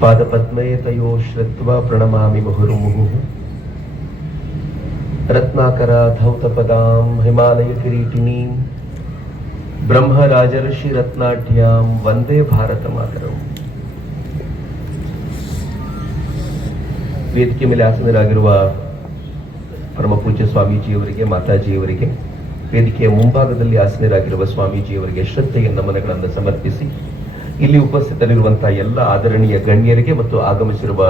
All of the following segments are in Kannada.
ಪಾದಪದ್ಮೇ ತಯೋ ಶ್ರುತ್ವಾ ಪ್ರಣಮಾಮಿ ಮುಹುರ್ಮುಹುಃ ರತ್ನಾಕರ ಧೌತಪದಾಂ ಹಿಮಾಲಯ ಕಿರೀಟಿನೀಂ ಬ್ರಹ್ಮರಾಜರ್ಷಿ ರತ್ನಾಢ್ಯಾಂ ವಂದೇ ಭಾರತ ಮಾತರಂ. ವೇದಿಕೆ ಮೇಲೆ ಆಸನರಾಗಿರುವ ಪರಮ ಪೂಜ್ಯ ಸ್ವಾಮೀಜಿಯವರಿಗೆ, ಮಾತಾಜಿಯವರಿಗೆ, ವೇದಿಕೆಯ ಮುಂಭಾಗದಲ್ಲಿ ಆಸನರಾಗಿರುವ ಸ್ವಾಮೀಜಿಯವರಿಗೆ ಶ್ರದ್ಧೆಯ ನಮನಗಳನ್ನು ಸಮರ್ಪಿಸಿ, ಇಲ್ಲಿ ಉಪಸ್ಥಿತರಿರುವಂತಹ ಎಲ್ಲ ಆದರಣೀಯ ಗಣ್ಯರಿಗೆ ಮತ್ತು ಆಗಮಿಸಿರುವ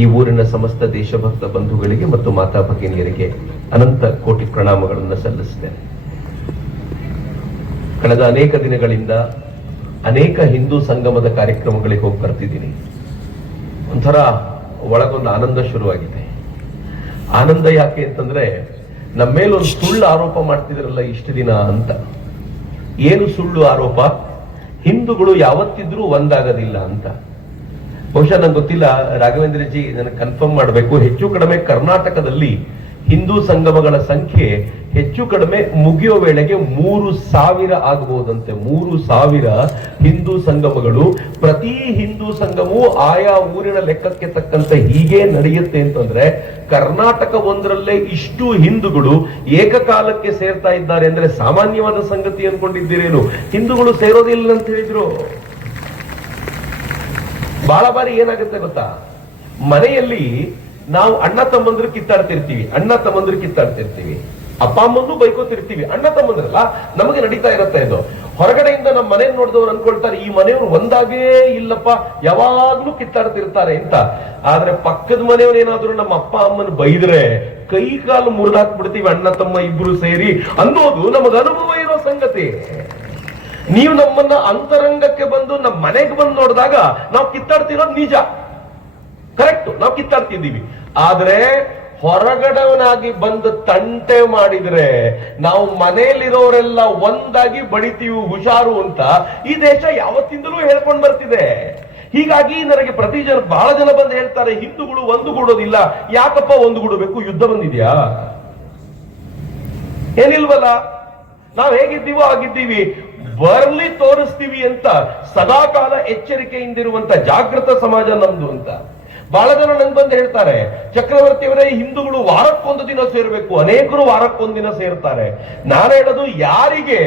ಈ ಊರಿನ ಸಮಸ್ತ ದೇಶಭಕ್ತ ಬಂಧುಗಳಿಗೆ ಮತ್ತು ಮಾತಾ ಭಗಿನಿಯರಿಗೆ ಅನಂತ ಕೋಟಿ ಪ್ರಣಾಮಗಳನ್ನು ಸಲ್ಲಿಸುತ್ತೇನೆ. ಕಳೆದ ಅನೇಕ ದಿನಗಳಿಂದ ಅನೇಕ ಹಿಂದೂ ಸಂಗಮದ ಕಾರ್ಯಕ್ರಮಗಳಿಗೆ ಹೋಗಿ ಬರ್ತಿದ್ದೀನಿ. ಒಂಥರ ಒಳಗೊಂದು ಆನಂದ ಶುರುವಾಗಿದೆ. ಆನಂದ ಯಾಕೆ ಅಂತಂದ್ರೆ, ನಮ್ಮ ಮೇಲೊಂದು ಸುಳ್ಳು ಆರೋಪ ಮಾಡ್ತಿದ್ರಲ್ಲ ಇಷ್ಟು ದಿನ ಅಂತ. ಏನು ಸುಳ್ಳು ಆರೋಪ? ಹಿಂದೂಗಳು ಯಾವತ್ತಿದ್ರೂ ಒಂದಾಗದಿಲ್ಲ ಅಂತ. ಬಹುಶಃ ನಂಗೆ ಗೊತ್ತಿಲ್ಲ, ರಾಘವೇಂದ್ರಜಿ ನನಗೆ ಕನ್ಫರ್ಮ್ ಮಾಡಬೇಕು. ಹೆಚ್ಚು ಕಡಿಮೆ ಕರ್ನಾಟಕದಲ್ಲಿ ಹಿಂದೂ ಸಂಗಮಗಳ ಸಂಖ್ಯೆ ಹೆಚ್ಚು ಕಡಿಮೆ ಮುಗಿಯೋ ವೇಳೆಗೆ 3,000 ಆಗಬಹುದಂತೆ. 3,000 ಹಿಂದೂ ಸಂಗಮಗಳು. ಪ್ರತಿ ಹಿಂದೂ ಸಂಗಮವು ಆಯಾ ಊರಿನ ಲೆಕ್ಕಕ್ಕೆ ತಕ್ಕಂತೆ ಹೀಗೆ ನಡೆಯುತ್ತೆ ಅಂತಂದ್ರೆ, ಕರ್ನಾಟಕ ಒಂದರಲ್ಲೇ ಇಷ್ಟು ಹಿಂದೂಗಳು ಏಕಕಾಲಕ್ಕೆ ಸೇರ್ತಾ ಇದ್ದಾರೆ ಅಂದ್ರೆ ಸಾಮಾನ್ಯವಾದ ಸಂಗತಿ ಅನ್ಕೊಂಡಿದ್ದೀರೇನು? ಹಿಂದೂಗಳು ಸೇರೋದಿಲ್ಲ ಅಂತ ಹೇಳಿದ್ರು. ಬಹಳ ಬಾರಿ ಏನಾಗುತ್ತೆ ಗೊತ್ತಾ, ಮನೆಯಲ್ಲಿ ನಾವು ಅಣ್ಣ ತಮ್ಮಂದ್ರು ಕಿತ್ತಾಡ್ತಿರ್ತೀವಿ, ಅಪ್ಪ ಅಮ್ಮಂದು ಬೈಕೋತಿರ್ತೀವಿ. ಅಣ್ಣ ತಮ್ಮಂದ್ರಲ್ಲ, ನಮಗೆ ನಡೀತಾ ಇರುತ್ತೆ ಇದು. ಹೊರಗಡೆಯಿಂದ ನಮ್ಮ ಮನೆ ನೋಡಿದವ್ರು ಅನ್ಕೊಳ್ತಾರೆ, ಈ ಮನೆಯವರು ಒಂದಾಗೇ ಇಲ್ಲಪ್ಪ, ಯಾವಾಗ್ಲೂ ಕಿತ್ತಾಡ್ತಿರ್ತಾರೆ ಅಂತ. ಆದ್ರೆ ಪಕ್ಕದ ಮನೆಯವ್ರು ಏನಾದ್ರು ನಮ್ಮ ಅಪ್ಪ ಅಮ್ಮನ ಬೈದ್ರೆ ಕೈ ಕಾಲು ಮುರಿದಾಕ್ಬಿಡ್ತೀವಿ, ಅಣ್ಣ ತಮ್ಮ ಇಬ್ರು ಸೇರಿ ಅನ್ನೋದು ನಮಗ ಅನುಭವ ಇರೋ ಸಂಗತಿ. ನೀವು ನಮ್ಮನ್ನ ಅಂತರಂಗಕ್ಕೆ ಬಂದು ನಮ್ಮ ಮನೆಗೆ ಬಂದು ನೋಡಿದಾಗ ನಾವು ಕಿತ್ತಾಡ್ತಿರೋದು ನಿಜ, ಕರೆಕ್ಟ್, ನಾವು ಕಿತ್ತಾಡ್ತಿದ್ದೀವಿ. ಆದ್ರೆ ಹೊರಗಡವನಾಗಿ ಬಂದು ತಂಟೆ ಮಾಡಿದ್ರೆ ನಾವು ಮನೆಯಲ್ಲಿರೋರೆಲ್ಲ ಒಂದಾಗಿ ಬಡಿತೀವಿ, ಹುಷಾರು ಅಂತ ಈ ದೇಶ ಯಾವತ್ತಿಂದಲೂ ಹೇಳ್ಕೊಂಡು ಬರ್ತಿದೆ. ಹೀಗಾಗಿ ನನಗೆ ಬಹಳ ಜನ ಬಂದು ಹೇಳ್ತಾರೆ, ಹಿಂದೂಗಳು ಒಂದುಗೂಡೋದಿಲ್ಲ. ಯಾಕಪ್ಪ ಒಂದುಗೂಡಬೇಕು? ಯುದ್ಧ ಬಂದಿದ್ಯಾ? ಏನಿಲ್ವಲ್ಲ, ನಾವ್ ಹೇಗಿದ್ದೀವೋ ಆಗಿದ್ದೀವಿ, ಬರ್ಲಿ ತೋರಿಸ್ತೀವಿ ಅಂತ ಸದಾಕಾಲ ಎಚ್ಚರಿಕೆಯಿಂದಿರುವಂತ ಜಾಗೃತ ಸಮಾಜ ನಮ್ದು ಅಂತ. ಬಹಳ ಜನ ನನ್ ಬಂದು ಹೇಳ್ತಾರೆ, ಚಕ್ರವರ್ತಿಯವರೇ, ಹಿಂದೂಗಳು ವಾರಕ್ಕೊಂದು ದಿನ ಸೇರ್ಬೇಕು. ಅನೇಕರು ವಾರಕ್ಕೊಂದು ದಿನ ಸೇರ್ತಾರೆ. ನಾನು ಹೇಳೋದು, ಯಾರಿಗೆ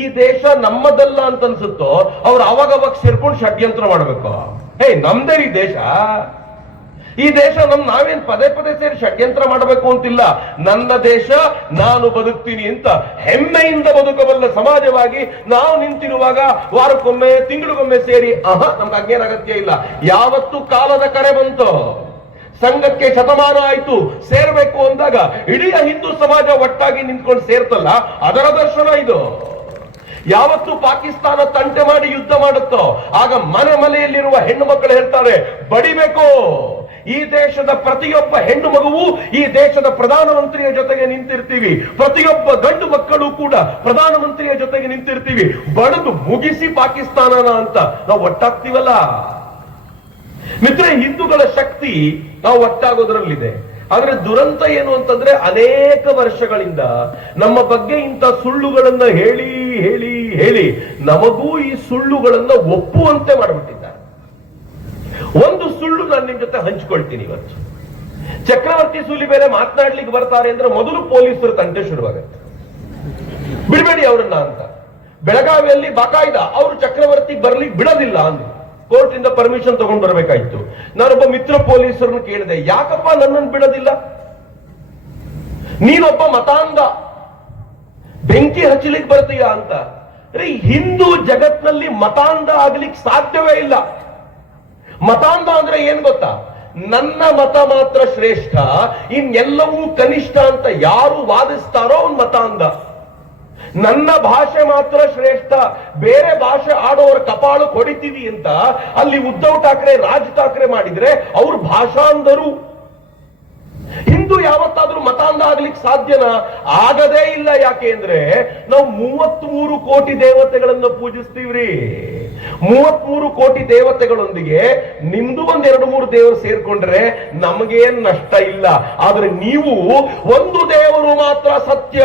ಈ ದೇಶ ನಮ್ಮದಲ್ಲ ಅಂತ ಅನ್ಸುತ್ತೋ ಅವ್ರು ಅವಾಗ ಸೇರ್ಕೊಂಡು ಷಡ್ಯಂತ್ರ ಮಾಡ್ಬೇಕು. ನಮ್ದೇ ಈ ದೇಶ ನಾವೇನ್ ಪದೇ ಸೇರಿ ಷಡ್ಯಂತ್ರ ಮಾಡಬೇಕು ಅಂತಿಲ್ಲ. ನನ್ನ ದೇಶ, ನಾನು ಬದುಕ್ತೀನಿ ಅಂತ ಹೆಮ್ಮೆಯಿಂದ ಬದುಕಬಲ್ಲ ಸಮಾಜವಾಗಿ ನಾವು ನಿಂತಿರುವಾಗ ವಾರಕ್ಕೊಮ್ಮೆ, ತಿಂಗಳಿಗೊಮ್ಮೆ ಸೇರಿ ನಮ್ಗೆ ಹಂಗೇನ್ ಅಗತ್ಯ ಇಲ್ಲ. ಯಾವತ್ತು ಕಾಲದ ಕರೆ ಬಂತು, ಸಂಘಕ್ಕೆ ಶತಮಾನ ಆಯ್ತು, ಸೇರ್ಬೇಕು ಅಂದಾಗ ಇಡೀ ಹಿಂದೂ ಸಮಾಜ ಒಟ್ಟಾಗಿ ನಿಂತ್ಕೊಂಡು ಸೇರ್ತಲ್ಲ, ಅದರ ದರ್ಶನ ಇದು. ಯಾವತ್ತು ಪಾಕಿಸ್ತಾನ ತಂಟೆ ಮಾಡಿ ಯುದ್ಧ ಮಾಡುತ್ತೋ ಆಗ ಮನೆಯಲ್ಲಿರುವ ಹೆಣ್ಣು ಮಕ್ಕಳು ಹೇಳ್ತಾರೆ, ಬಡಿಬೇಕು. ಈ ದೇಶದ ಪ್ರತಿಯೊಬ್ಬ ಹೆಣ್ಣು ಮಗುವು ಈ ದೇಶದ ಪ್ರಧಾನಮಂತ್ರಿಯ ಜೊತೆಗೆ ನಿಂತಿರ್ತೀವಿ. ಪ್ರತಿಯೊಬ್ಬ ಗಂಡು ಮಕ್ಕಳು ಕೂಡ ಪ್ರಧಾನಮಂತ್ರಿಯ ಜೊತೆಗೆ ನಿಂತಿರ್ತೀವಿ. ಬಡದು ಮುಗಿಸಿ ಪಾಕಿಸ್ತಾನನ ಅಂತ ನಾವು ಒಟ್ಟಾಗ್ತೀವಲ್ಲ. ಮಿತ್ರ, ಹಿಂದೂಗಳ ಶಕ್ತಿ ನಾವು ಒಟ್ಟಾಗೋದ್ರಲ್ಲಿದೆ. ಆದ್ರೆ ದುರಂತ ಏನು ಅಂತಂದ್ರೆ, ಅನೇಕ ವರ್ಷಗಳಿಂದ ನಮ್ಮ ಬಗ್ಗೆ ಇಂಥ ಸುಳ್ಳುಗಳನ್ನ ಹೇಳಿ ಹೇಳಿ ಹೇಳಿ ನಮಗೂ ಈ ಸುಳ್ಳುಗಳನ್ನ ಒಪ್ಪುವಂತೆ ಮಾಡಿಬಿಟ್ಟಿದ್ದಾರೆ. ಒಂದು ಸುಳ್ಳು ನಾನು ನಿಮ್ ಜೊತೆ ಹಂಚ್ಕೊಳ್ತೀನಿ ಇವತ್ತು. ಚಕ್ರವರ್ತಿ ಸೂಲಿಬೇರೆ ಮಾತನಾಡ್ಲಿಕ್ಕೆ ಬರ್ತಾರೆ ಅಂದ್ರೆ ಮೊದಲು ಪೊಲೀಸರು ತಂಟೆ ಶುರುವಾಗುತ್ತೆ, ಬಿಡಬೇಡಿ ಅವರನ್ನ ಅಂತ. ಬೆಳಗಾವಿಯಲ್ಲಿ ಬಾಕಾಯ್ದ ಅವರು ಚಕ್ರವರ್ತಿ ಬರ್ಲಿಕ್ಕೆ ಬಿಡೋದಿಲ್ಲ ಅಂದ್ರು. ಕೋರ್ಟ್ ಇಂದ ಪರ್ಮಿಷನ್ ತಗೊಂಡ್ ಬರ್ಬೇಕಾಯ್ತು. ನಾನೊಬ್ಬ ಮಿತ್ರ ಪೊಲೀಸರನ್ನು ಕೇಳಿದೆ, ಯಾಕಪ್ಪ ನನ್ನನ್ನು ಬಿಡೋದಿಲ್ಲ? ನೀನೊಬ್ಬ ಮತಾಂಧ, ಬೆಂಕಿ ಹಚ್ಚಲಿಕ್ಕೆ ಬರ್ತೀಯ ಅಂತ. ಹಿಂದೂ ಜಗತ್ನಲ್ಲಿ ಮತಾಂಧ ಆಗ್ಲಿಕ್ಕೆ ಸಾಧ್ಯವೇ ಇಲ್ಲ. ಮತಾಂಧ ಅಂದ್ರೆ ಏನ್ ಗೊತ್ತಾ? ನನ್ನ ಮತ ಮಾತ್ರ ಶ್ರೇಷ್ಠ, ಇನ್ನೆಲ್ಲವೂ ಕನಿಷ್ಠ ಅಂತ ಯಾರು ವಾದಿಸ್ತಾರೋ ಅವ್ನು ಮತಾಂಧ. ನನ್ನ ಭಾಷೆ ಮಾತ್ರ ಶ್ರೇಷ್ಠ, ಬೇರೆ ಭಾಷೆ ಆಡೋರ ಕಪಾಳು ಹೊಡಿತೀವಿ ಅಂತ ಅಲ್ಲಿ ಉದ್ಧವ್ ಠಾಕ್ರೆ, ರಾಜ್ ಠಾಕ್ರೆ ಮಾಡಿದ್ರೆ ಅವ್ರು ಭಾಷಾಂಧರು. ಹಿಂದೂ ಯಾವತ್ತಾದ್ರೂ ಮತಾಂಧ ಆಗ್ಲಿಕ್ಕೆ ಸಾಧ್ಯನಾ? ಆಗದೇ ಇಲ್ಲ. ಯಾಕೆ ಅಂದ್ರೆ ನಾವು 33 ಕೋಟಿ ದೇವತೆಗಳನ್ನ ಪೂಜಿಸ್ತೀವ್ರಿ. 33 ಕೋಟಿ ದೇವತೆಗಳೊಂದಿಗೆ ನಿಮ್ದು ಒಂದ್ 2-3 ದೇವರು ಸೇರ್ಕೊಂಡ್ರೆ ನಮಗೇನ್ ನಷ್ಟ ಇಲ್ಲ. ಆದ್ರೆ ನೀವು ಒಂದು ದೇವರು ಮಾತ್ರ ಸತ್ಯ,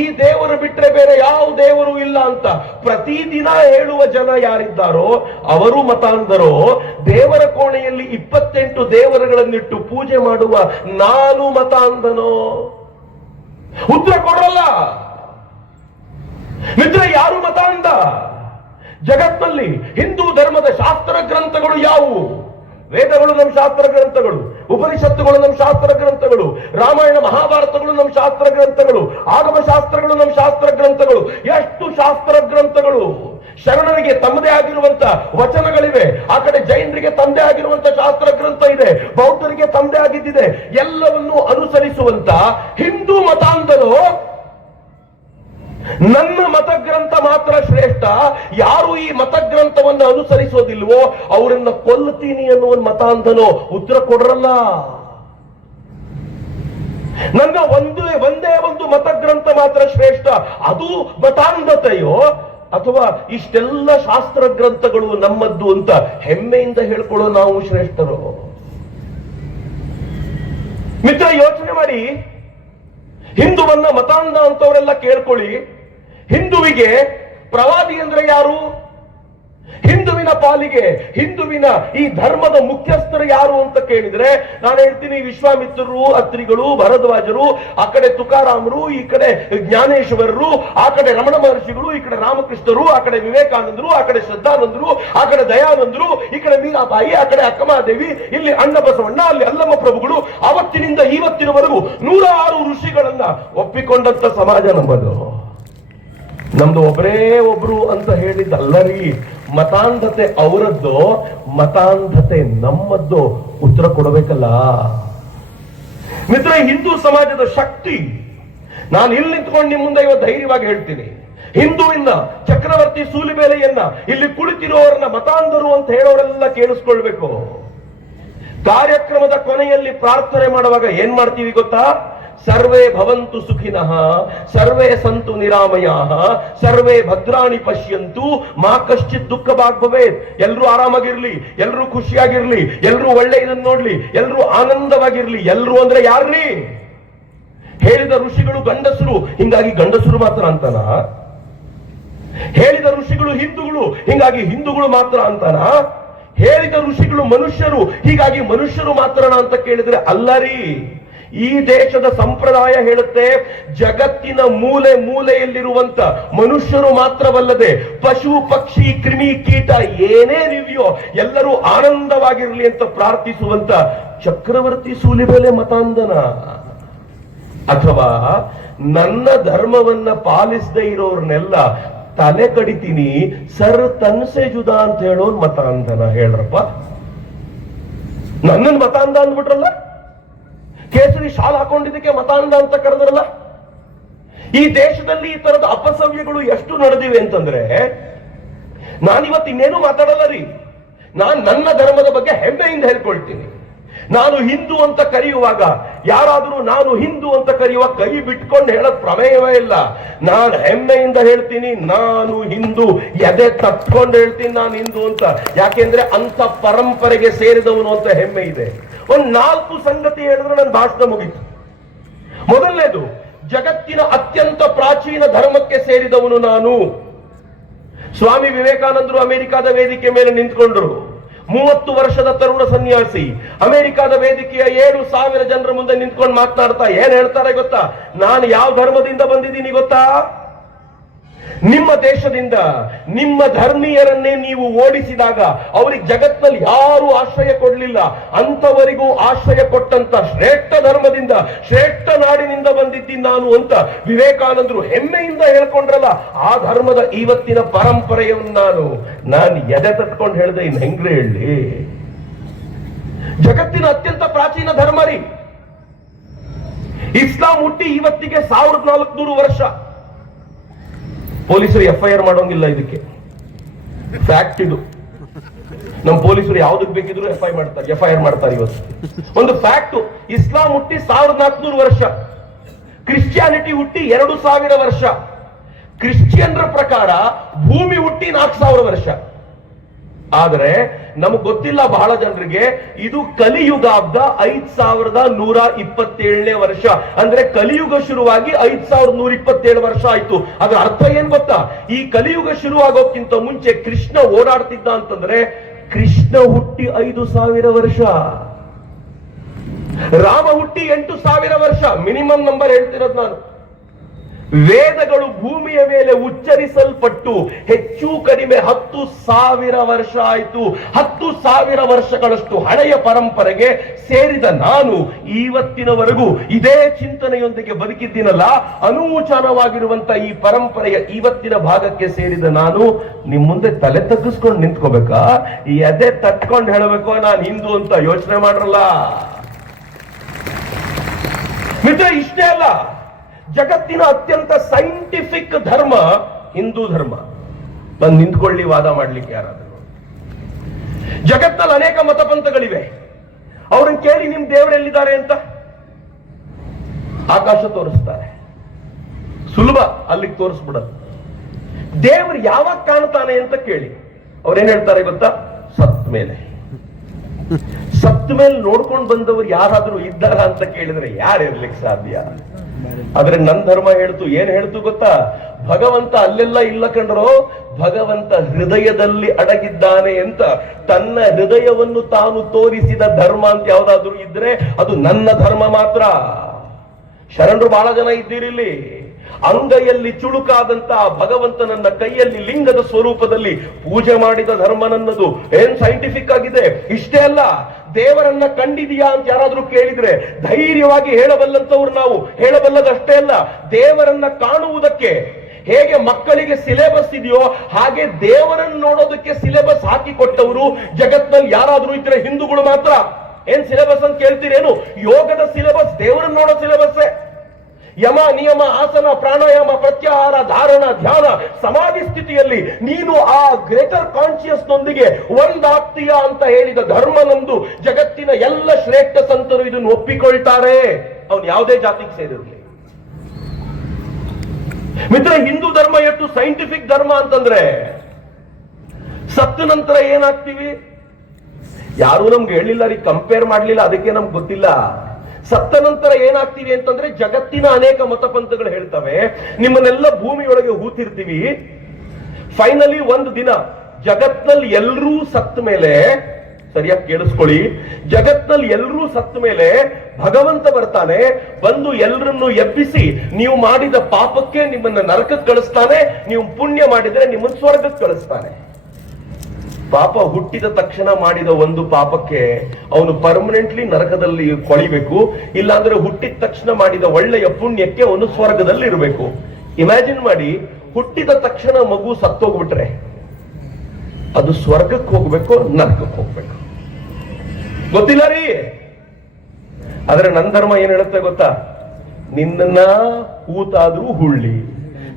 ಈ ದೇವರು ಬಿಟ್ರೆ ಬೇರೆ ಯಾವ ದೇವರು ಇಲ್ಲ ಅಂತ ಪ್ರತಿದಿನ ಹೇಳುವ ಜನ ಯಾರಿದ್ದಾರೋ ಅವರು ಮತಾಂಧರೋ. ದೇವರ ಕೋಣೆಯಲ್ಲಿ 28 ದೇವರುಗಳನ್ನಿಟ್ಟು ಪೂಜೆ ಮಾಡುವ ನಾನು ಮತಾಂಧನೋ? ಉತ್ತರ ಕೊಡಲ್ಲ. ಮಿತ್ರ, ಯಾರು ಮತಾಂಧ? ಜಗತ್ನಲ್ಲಿ ಹಿಂದೂ ಧರ್ಮದ ಶಾಸ್ತ್ರ ಗ್ರಂಥಗಳು ಯಾವುವು? ವೇದಗಳು ನಮ್ಮ ಶಾಸ್ತ್ರ ಗ್ರಂಥಗಳು, ಉಪನಿಷತ್ತುಗಳು ನಮ್ಮ ಶಾಸ್ತ್ರ ಗ್ರಂಥಗಳು, ರಾಮಾಯಣ ಮಹಾಭಾರತಗಳು ನಮ್ಮ ಶಾಸ್ತ್ರ ಗ್ರಂಥಗಳು, ಆಗಮ ಶಾಸ್ತ್ರಗಳು ನಮ್ಮ ಶಾಸ್ತ್ರ ಗ್ರಂಥಗಳು. ಎಷ್ಟು ಶಾಸ್ತ್ರ ಗ್ರಂಥಗಳು! ಶರಣರಿಗೆ ತಮ್ಮದೇ ಆಗಿರುವಂತ ವಚನಗಳಿವೆ, ಆ ಕಡೆ ಜೈನರಿಗೆ ತಮ್ಮದೇ ಆಗಿರುವಂತ ಶಾಸ್ತ್ರ ಗ್ರಂಥ ಇದೆ, ಬೌದ್ಧರಿಗೆ ತಮ್ಮದೇ ಆಗಿದ್ದಿದೆ. ಎಲ್ಲವನ್ನೂ ಅನುಸರಿಸುವಂತ ಹಿಂದೂ ಮತಾಂಧರು ನನ್ನ ಮತಗ್ರಂಥ ಮಾತ್ರ ಶ್ರೇಷ್ಠ, ಯಾರು ಈ ಮತಗ್ರಂಥವನ್ನು ಅನುಸರಿಸೋದಿಲ್ವೋ ಅವರನ್ನ ಕೊಲ್ಲುತ್ತೀನಿ ಅನ್ನುವ ಮತಾಂಧನೋ ಉತ್ತರ ಕೊಡ್ರಲ್ಲ. ನನ್ನ ಒಂದೇ ಒಂದು ಮತಗ್ರಂಥ ಮಾತ್ರ ಶ್ರೇಷ್ಠ, ಅದು ಮತಾಂಧತೆಯೋ ಅಥವಾ ಇಷ್ಟೆಲ್ಲ ಶಾಸ್ತ್ರ ಗ್ರಂಥಗಳು ನಮ್ಮದ್ದು ಅಂತ ಹೆಮ್ಮೆಯಿಂದ ಹೇಳ್ಕೊಳ್ಳೋ ನಾವು ಶ್ರೇಷ್ಠರು? ಮಿತ್ರ, ಯೋಚನೆ ಮಾಡಿ. ಹಿಂದುವನ್ನ ಮತಾಂಧ ಅಂತವರೆಲ್ಲ ಕೇಳ್ಕೊಳ್ಳಿ. ಹಿಂದುವಿಗೆ ಪ್ರವಾದಿ ಅಂದ್ರೆ ಯಾರು? ಹಿಂದುವಿನ ಪಾಲಿಗೆ, ಹಿಂದುವಿನ ಈ ಧರ್ಮದ ಮುಖ್ಯಸ್ಥರು ಯಾರು ಅಂತ ಕೇಳಿದ್ರೆ ನಾನು ಹೇಳ್ತೀನಿ ವಿಶ್ವಾಮಿತ್ರರು, ಅತ್ರಿಗಳು, ಭರದ್ವಾಜರು, ಆ ಕಡೆ ತುಕಾರಾಮರು, ಈ ಕಡೆ ಜ್ಞಾನೇಶ್ವರರು, ಆ ಕಡೆ ರಮಣ ಮಹರ್ಷಿಗಳು, ಈ ಕಡೆ ರಾಮಕೃಷ್ಣರು, ಆ ಕಡೆ ವಿವೇಕಾನಂದರು, ಆ ಕಡೆ ಶ್ರದ್ಧಾನಂದರು, ಆ ಕಡೆ ದಯಾನಂದರು, ಈ ಕಡೆ ಮೀರಾಬಾಯಿ, ಆ ಕಡೆ ಅಕ್ಕಮಹಾದೇವಿ, ಇಲ್ಲಿ ಅಣ್ಣ ಬಸವಣ್ಣ, ಅಲ್ಲಿ ಅಲ್ಲಮ್ಮ ಪ್ರಭುಗಳು. ಅವತ್ತಿನಿಂದ ಇವತ್ತಿನವರೆಗೂ 106 ಋಷಿಗಳನ್ನ ಒಪ್ಪಿಕೊಂಡಂತ ಸಮಾಜ ನಮ್ಮದು. ನಮ್ದು ಒಬ್ಬರೇ ಒಬ್ರು ಅಂತ ಹೇಳಿದ್ದಲ್ಲರಿ. ಮತಾಂಧತೆ ಅವರದ್ದು, ಮತಾಂಧತೆ ನಮ್ಮದ್ದು. ಉತ್ತರ ಕೊಡಬೇಕಲ್ಲ ಮಿತ್ರ. ಹಿಂದೂ ಸಮಾಜದ ಶಕ್ತಿ ನಾನು ಇಲ್ಲಿ ನಿಂತ್ಕೊಂಡು ನಿಮ್ಮ ಮುಂದೆ ಇವತ್ತು ಧೈರ್ಯವಾಗಿ ಹೇಳ್ತೀನಿ. ಹಿಂದೂವಿನ ಚಕ್ರವರ್ತಿ ಸೂಲಿಬೇಲೆಯನ್ನ ಇಲ್ಲಿ ಕುಳಿತಿರುವವರನ್ನ ಮತಾಂಧರು ಅಂತ ಹೇಳೋರೆಲ್ಲ ಕೇಳಿಸ್ಕೊಳ್ಬೇಕು. ಕಾರ್ಯಕ್ರಮದ ಕೊನೆಯಲ್ಲಿ ಪ್ರಾರ್ಥನೆ ಮಾಡುವಾಗ ಏನ್ ಮಾಡ್ತೀವಿ ಗೊತ್ತಾ? ಸರ್ವೇ ಭವಂತು ಸುಖಿನಃ, ಸರ್ವೇ ಸಂತು ನಿರಾಮಯಾಃ, ಸರ್ವೇ ಭದ್ರಾಣಿ ಪಶ್ಯಂತು, ಮಾ ಕಶ್ಚಿತ್ ದುಃಖ ಭಾಗ್ ಭವೇತ್. ಎಲ್ಲರೂ ಆರಾಮಾಗಿರ್ಲಿ, ಎಲ್ಲರೂ ಖುಷಿಯಾಗಿರ್ಲಿ, ಎಲ್ಲರೂ ಒಳ್ಳೆ ಇದನ್ನ ನೋಡ್ಲಿ, ಎಲ್ಲರೂ ಆನಂದವಾಗಿರ್ಲಿ. ಎಲ್ಲರೂ ಅಂದ್ರೆ ಯಾರ್ರಿ? ಹೇಳಿದ ಋಷಿಗಳು ಗಂಡಸರು, ಹಿಂಗಾಗಿ ಗಂಡಸರು ಮಾತ್ರ ಅಂತಾನ? ಹೇಳಿದ ಋಷಿಗಳು ಹಿಂದೂಗಳು, ಹಿಂಗಾಗಿ ಹಿಂದೂಗಳು ಮಾತ್ರ ಅಂತಾನ? ಹೇಳಿದ ಋಷಿಗಳು ಮನುಷ್ಯರು, ಹೀಗಾಗಿ ಮನುಷ್ಯರು ಮಾತ್ರನ ಅಂತ ಕೇಳಿದ್ರೆ ಅಲ್ಲರಿ. ಈ ದೇಶದ ಸಂಪ್ರದಾಯ ಹೇಳುತ್ತೆ ಜಗತ್ತಿನ ಮೂಲೆ ಮೂಲೆಯಲ್ಲಿರುವಂತ ಮನುಷ್ಯರು ಮಾತ್ರವಲ್ಲದೆ ಪಶು ಪಕ್ಷಿ ಕ್ರಿಮಿ ಕೀಟ ಏನೇನಿವೆಯೋ ಎಲ್ಲರೂ ಆನಂದವಾಗಿರ್ಲಿ ಅಂತ ಪ್ರಾರ್ಥಿಸುವಂತ ಚಕ್ರವರ್ತಿ ಸೂಲಿಬೇಲೆ ಮತಾಂಧನ? ಅಥವಾ ನನ್ನ ಧರ್ಮವನ್ನ ಪಾಲಿಸದೇ ಇರೋರ್ನೆಲ್ಲ ತಲೆ ಕಡಿತೀನಿ ಸರ್ ತನ್ಸೆ ಜುದಾ ಅಂತ ಹೇಳೋನ್ ಮತಾಂಧನ? ಹೇಳ್ರಪ್ಪ. ನನ್ನನ್ ಮತಾಂಧ ಅಂದ್ಬಿಟ್ರಲ್ಲ, ಕೇಸರಿ ಶಾಲ್ ಹಾಕೊಂಡಿದ್ದಕ್ಕೆ ಮತಾಂಧ ಅಂತ ಕರೆದ್ರಲ್ಲ. ಈ ದೇಶದಲ್ಲಿ ಈ ತರದ ಅಪಸವ್ಯಗಳು ಎಷ್ಟು ನಡೆದಿವೆ ಅಂತಂದ್ರೆ ನಾನಿವತ್ತು ಇನ್ನೇನು ಮಾತಾಡಲ್ಲ ರೀ. ನಾನು ನನ್ನ ಧರ್ಮದ ಬಗ್ಗೆ ಹೆಮ್ಮೆಯಿಂದ ಹೇಳ್ಕೊಳ್ತೀನಿ. ನಾನು ಹಿಂದೂ ಅಂತ ಕರೆಯುವಾಗ ಯಾರಾದರೂ ನಾನು ಹಿಂದೂ ಅಂತ ಕರೆಯುವಾಗ ಕೈ ಬಿಟ್ಕೊಂಡು ಹೇಳೋದ್ ಪ್ರಮೇಯವೇ ಇಲ್ಲ. ನಾನು ಹೆಮ್ಮೆಯಿಂದ ಹೇಳ್ತೀನಿ ನಾನು ಹಿಂದೂ, ಎದೆ ತಟ್ಕೊಂಡು ಹೇಳ್ತೀನಿ ನಾನು ಹಿಂದೂ ಅಂತ. ಯಾಕೆಂದ್ರೆ ಅಂತ ಪರಂಪರೆಗೆ ಸೇರಿದವನು ಅಂತ ಹೆಮ್ಮೆ ಇದೆ. ಒಂದ್ 4 ಸಂಗತಿ ಹೇಳಿದ್ರೆ ನನ್ನ ಭಾಷಣ ಮುಗಿತು. ಮೊದಲನೇದು, ಜಗತ್ತಿನ ಅತ್ಯಂತ ಪ್ರಾಚೀನ ಧರ್ಮಕ್ಕೆ ಸೇರಿದವನು ನಾನು. ಸ್ವಾಮಿ ವಿವೇಕಾನಂದರು ಅಮೆರಿಕಾದ ವೇದಿಕೆ ಮೇಲೆ ನಿಂತ್ಕೊಂಡ್ರು. 30 ವರ್ಷದ ತರುಣ ಸನ್ಯಾಸಿ ಅಮೆರಿಕಾದ ವೇದಿಕೆಯ 7,000 ಜನರ ಮುಂದೆ ನಿಂತ್ಕೊಂಡು ಮಾತನಾಡ್ತಾ ಏನ್ ಹೇಳ್ತಾರೆ ಗೊತ್ತಾ? ನಾನು ಯಾವ ಧರ್ಮದಿಂದ ಬಂದಿದ್ದೀನಿ ಗೊತ್ತಾ? ನಿಮ್ಮ ದೇಶದಿಂದ ನಿಮ್ಮ ಧರ್ಮೀಯರನ್ನೇ ನೀವು ಓಡಿಸಿದಾಗ ಅವರಿಗೆ ಜಗತ್ನಲ್ಲಿ ಯಾರು ಆಶ್ರಯ ಕೊಡ್ಲಿಲ್ಲ, ಅಂತವರಿಗೂ ಆಶ್ರಯ ಕೊಟ್ಟಂತ ಶ್ರೇಷ್ಠ ಧರ್ಮದಿಂದ, ಶ್ರೇಷ್ಠ ನಾಡಿನಿಂದ ಬಂದಿದ್ದೀನಿ ನಾನು ಅಂತ ವಿವೇಕಾನಂದರು ಹೆಮ್ಮೆಯಿಂದ ಹೇಳ್ಕೊಂಡ್ರಲ್ಲ. ಆ ಧರ್ಮದ ಇವತ್ತಿನ ಪರಂಪರೆಯನ್ನು ನಾನು ಎದೆ ತಟ್ಕೊಂಡು ಹೇಳ್ದೆ. ಇನ್ ಹೆಂಗ್ರೆ ಹೇಳಿ? ಜಗತ್ತಿನ ಅತ್ಯಂತ ಪ್ರಾಚೀನ ಧರ್ಮ ರೀ ಇಸ್ಲಾಂ. ಹುಟ್ಟಿ ಇವತ್ತಿಗೆ 1400 ವರ್ಷ. ಪೊಲೀಸರು FIR ಮಾಡೋಂಗಿಲ್ಲ ಇದಕ್ಕೆ, ಫ್ಯಾಕ್ಟ್ ಇದು. ನಮ್ಮ ಪೊಲೀಸರು ಯಾವ್ದಕ್ ಬೇಕಿದ್ರು FIR ಮಾಡ್ತಾರೆ ಇವತ್ತು. ಒಂದು ಫ್ಯಾಕ್ಟ್, ಇಸ್ಲಾಂ ಹುಟ್ಟಿ 1400 ವರ್ಷ, ಕ್ರಿಶ್ಚಿಯಾನಿಟಿ ಹುಟ್ಟಿ 2000 ವರ್ಷ. ಕ್ರಿಶ್ಚಿಯನ್ರ ಪ್ರಕಾರ ಭೂಮಿ ಹುಟ್ಟಿ 4000 ವರ್ಷ. ಆದ್ರೆ ನಮಗ್ ಗೊತ್ತಿಲ್ಲ ಬಹಳ ಜನರಿಗೆ ಇದು ಕಲಿಯುಗಾಬ್ದ 5127ನೇ ವರ್ಷ. ಅಂದ್ರೆ ಕಲಿಯುಗ ಶುರುವಾಗಿ 5127 ವರ್ಷ ಆಯ್ತು. ಅದರ ಅರ್ಥ ಏನ್ ಗೊತ್ತಾ? ಈ ಕಲಿಯುಗ ಶುರುವಾಗೋಕ್ಕಿಂತ ಮುಂಚೆ ಕೃಷ್ಣ ಓಡಾಡ್ತಿದ್ದ ಅಂತಂದ್ರೆ ಕೃಷ್ಣ ಹುಟ್ಟಿ 5000 ವರ್ಷ, ರಾಮ ಹುಟ್ಟಿ 8000 ವರ್ಷ. ಮಿನಿಮಮ್ ನಂಬರ್ ಹೇಳ್ತಿರೋದು ನಾನು. ವೇದಗಳು ಭೂಮಿಯ ಮೇಲೆ ಉಚ್ಚರಿಸಲ್ಪಟ್ಟು ಹೆಚ್ಚು ಕಡಿಮೆ 10,000 ವರ್ಷ ಆಯಿತು. 10,000 ವರ್ಷಗಳಷ್ಟು ಹಳೆಯ ಪರಂಪರೆಗೆ ಸೇರಿದ ನಾನು ಇವತ್ತಿನವರೆಗೂ ಇದೇ ಚಿಂತನೆಯೊಂದಿಗೆ ಬದುಕಿದ್ದೀನಲ್ಲ, ಅನೂಚಾನವಾಗಿರುವಂತ ಈ ಪರಂಪರೆಯ ಇವತ್ತಿನ ಭಾಗಕ್ಕೆ ಸೇರಿದ ನಾನು ನಿಮ್ ಮುಂದೆ ತಲೆ ತಗ್ಗಿಸ್ಕೊಂಡು ನಿಂತ್ಕೋಬೇಕಾ? ಈ ಎದೆ ತಟ್ಕೊಂಡು ಹೇಳಬೇಕು ನಾನು ಹಿಂದೂ ಅಂತ ಯೋಚನೆ ಮಾಡ್ರಲ್ಲ ಮಿತ್ರ. ಇಷ್ಟೇ ಅಲ್ಲ, ಜಗತ್ತಿನ ಅತ್ಯಂತ ಸೈಂಟಿಫಿಕ್ ಧರ್ಮ ಹಿಂದೂ ಧರ್ಮ. ಬಂದು ನಿಂತ್ಕೊಳ್ಳಿ ವಾದ ಮಾಡ್ಲಿಕ್ಕೆ ಯಾರಾದರೂ. ಜಗತ್ತಿನಲ್ಲಿ ಅನೇಕ ಮತಪಂಥಗಳಿವೆ. ಅವ್ರನ್ನ ಕೇಳಿ ನಿಮ್ ದೇವರೆಲ್ಲಿದ್ದಾರೆ ಅಂತ ಆಕಾಶ ತೋರಿಸ್ತಾರೆ, ಸುಲಭ ಅಲ್ಲಿಗೆ ತೋರಿಸ್ಬಿಡೋದು. ದೇವರು ಯಾವಾಗ ಕಾಣ್ತಾನೆ ಅಂತ ಕೇಳಿ ಅವ್ರೇನ್ ಹೇಳ್ತಾರೆ ಗೊತ್ತಾ? ಸತ್ ಮೇಲೆ. ಸತ್ ಮೇಲೆ ನೋಡ್ಕೊಂಡು ಬಂದವರು ಯಾರಾದ್ರೂ ಇದ್ದಾರ ಅಂತ ಕೇಳಿದ್ರೆ ಯಾರು ಇರ್ಲಿಕ್ಕೆ ಸಾಧ್ಯ? ಆದ್ರೆ ನನ್ನ ಧರ್ಮ ಹೇಳ್ತು, ಏನ್ ಹೇಳ್ತು ಗೊತ್ತಾ? ಭಗವಂತ ಅಲ್ಲೆಲ್ಲ ಇಲ್ಲ ಕಂಡ್ರೋ, ಭಗವಂತ ಹೃದಯದಲ್ಲಿ ಅಡಗಿದ್ದಾನೆ ಅಂತ. ತನ್ನ ಹೃದಯವನ್ನು ತಾನು ತೋರಿಸಿದ ಧರ್ಮ ಅಂತ ಯಾವ್ದಾದ್ರು ಇದ್ರೆ ಅದು ನನ್ನ ಧರ್ಮ ಮಾತ್ರ. ಶರಣರು ಬಹಳ ಜನ ಇದ್ದೀರಿಲ್ಲಿ. ಅಂಗೈಯಲ್ಲಿ ಚುಳುಕಾದಂತ ಭಗವಂತನನ್ನ ಕೈಯಲ್ಲಿ ಲಿಂಗದ ಸ್ವರೂಪದಲ್ಲಿ ಪೂಜೆ ಮಾಡಿದ ಧರ್ಮ ನನ್ನದು. ಏನ್ ಸೈಂಟಿಫಿಕ್ ಆಗಿದೆ. ಇಷ್ಟೇ ಅಲ್ಲ, ದೇವರನ್ನ ಕಂಡಿದೀಯಾ ಅಂತ ಯಾರಾದ್ರೂ ಕೇಳಿದ್ರೆ ಧೈರ್ಯವಾಗಿ ಹೇಳಬಲ್ಲಂತವ್ರು ನಾವು. ಹೇಳಬಲ್ಲದಷ್ಟೇ ಅಲ್ಲ, ದೇವರನ್ನ ಕಾಣುವುದಕ್ಕೆ ಹೇಗೆ ಮಕ್ಕಳಿಗೆ ಸಿಲೆಬಸ್ ಇದೆಯೋ ಹಾಗೆ ದೇವರನ್ನು ನೋಡೋದಕ್ಕೆ ಸಿಲೆಬಸ್ ಹಾಕಿ ಕೊಟ್ಟವರು ಜಗತ್ನಲ್ಲಿ ಯಾರಾದ್ರೂ ಇದ್ರೆ ಹಿಂದೂಗಳು ಮಾತ್ರ. ಏನ್ ಸಿಲೆಬಸ್ ಅಂತ ಕೇಳ್ತೀರೇನು? ಯೋಗದ ಸಿಲೆಬಸ್ ದೇವರನ್ನು ನೋಡೋ ಸಿಲೆಬಸ್. ಯಮ, ನಿಯಮ, ಆಸನ, ಪ್ರಾಣಾಯಾಮ, ಪ್ರತ್ಯಾಹಾರ, ಧಾರಣ, ಧ್ಯಾನ, ಸಮಾಧಿ ಸ್ಥಿತಿಯಲ್ಲಿ ನೀನು ಆ ಗ್ರೇಟರ್ ಕಾನ್ಶಿಯಸ್ ನೊಂದಿಗೆ ಒಂದಾಗ್ತೀಯ ಅಂತ ಹೇಳಿದ ಧರ್ಮ ನಮ್ದು. ಜಗತ್ತಿನ ಎಲ್ಲ ಶ್ರೇಷ್ಠ ಸಂತರು ಇದನ್ನು ಒಪ್ಪಿಕೊಳ್ತಾರೆ, ಅವನು ಯಾವುದೇ ಜಾತಿಗೆ ಸೇರಿರಲಿ. ಮಿತ್ರ, ಹಿಂದೂ ಧರ್ಮ ಎಷ್ಟು ಸೈಂಟಿಫಿಕ್ ಧರ್ಮ ಅಂತಂದ್ರೆ ಸತ್ತ ನಂತರ ಏನಾಗ್ತೀವಿ ಯಾರು ನಮ್ಗೆ ಹೇಳಿಲ್ಲ ರೀ, ಕಂಪೇರ್ ಮಾಡ್ಲಿಲ್ಲ, ಅದಕ್ಕೆ ನಮ್ಗೆ ಗೊತ್ತಿಲ್ಲ. ಸತ್ತ ನಂತರ ಏನಾಗ್ತೀವಿ ಅಂತಂದ್ರೆ ಜಗತ್ತಿನ ಅನೇಕ ಮತಪಂಥಗಳು ಹೇಳ್ತವೆ ನಿಮ್ಮನ್ನೆಲ್ಲ ಭೂಮಿಯೊಳಗೆ ಹೂತಿರ್ತೀವಿ. ಫೈನಲಿ ಒಂದು ದಿನ ಜಗತ್ನಲ್ಲಿ ಎಲ್ಲರೂ ಸತ್ತ ಮೇಲೆ, ಸರಿಯಾಗಿ ಕೇಳಿಸ್ಕೊಳ್ಳಿ, ಜಗತ್ನಲ್ಲಿ ಎಲ್ಲರೂ ಸತ್ತ ಮೇಲೆ ಭಗವಂತ ಬರ್ತಾನೆ, ಬಂದು ಎಲ್ಲರನ್ನು ಎಬ್ಬಿಸಿ ನೀವು ಮಾಡಿದ ಪಾಪಕ್ಕೆ ನಿಮ್ಮನ್ನ ನರಕಕ್ಕೆ ಕಳಿಸ್ತಾನೆ, ನೀವು ಪುಣ್ಯ ಮಾಡಿದ್ರೆ ನಿಮ್ಮನ್ನ ಸ್ವರ್ಗಕ್ಕೆ ಕಳಿಸ್ತಾನೆ. ಪಾಪ ಹುಟ್ಟಿದ ತಕ್ಷಣ ಮಾಡಿದ ಒಂದು ಪಾಪಕ್ಕೆ ಅವನು ಪರ್ಮನೆಂಟ್ಲಿ ನರಕದಲ್ಲಿ ಕೊಳಿಬೇಕು, ಇಲ್ಲಾಂದ್ರೆ ಹುಟ್ಟಿದ ತಕ್ಷಣ ಮಾಡಿದ ಒಳ್ಳೆಯ ಪುಣ್ಯಕ್ಕೆ ಅವನು ಸ್ವರ್ಗದಲ್ಲಿ ಇರಬೇಕು. ಇಮ್ಯಾಜಿನ್ ಮಾಡಿ, ಹುಟ್ಟಿದ ತಕ್ಷಣ ಮಗು ಸತ್ತೋಗ್ಬಿಟ್ರೆ ಅದು ಸ್ವರ್ಗಕ್ಕೆ ಹೋಗ್ಬೇಕು, ನರಕಕ್ಕೆ ಹೋಗ್ಬೇಕು? ಗೊತ್ತಿಲ್ಲ ರೀ. ಆದ್ರೆ ನನ್ನ ಧರ್ಮ ಏನ್ ಹೇಳುತ್ತೆ ಗೊತ್ತಾ? ನಿನ್ನ ಹೂತಾದ್ರೂ ಹುಳ್ಳಿ,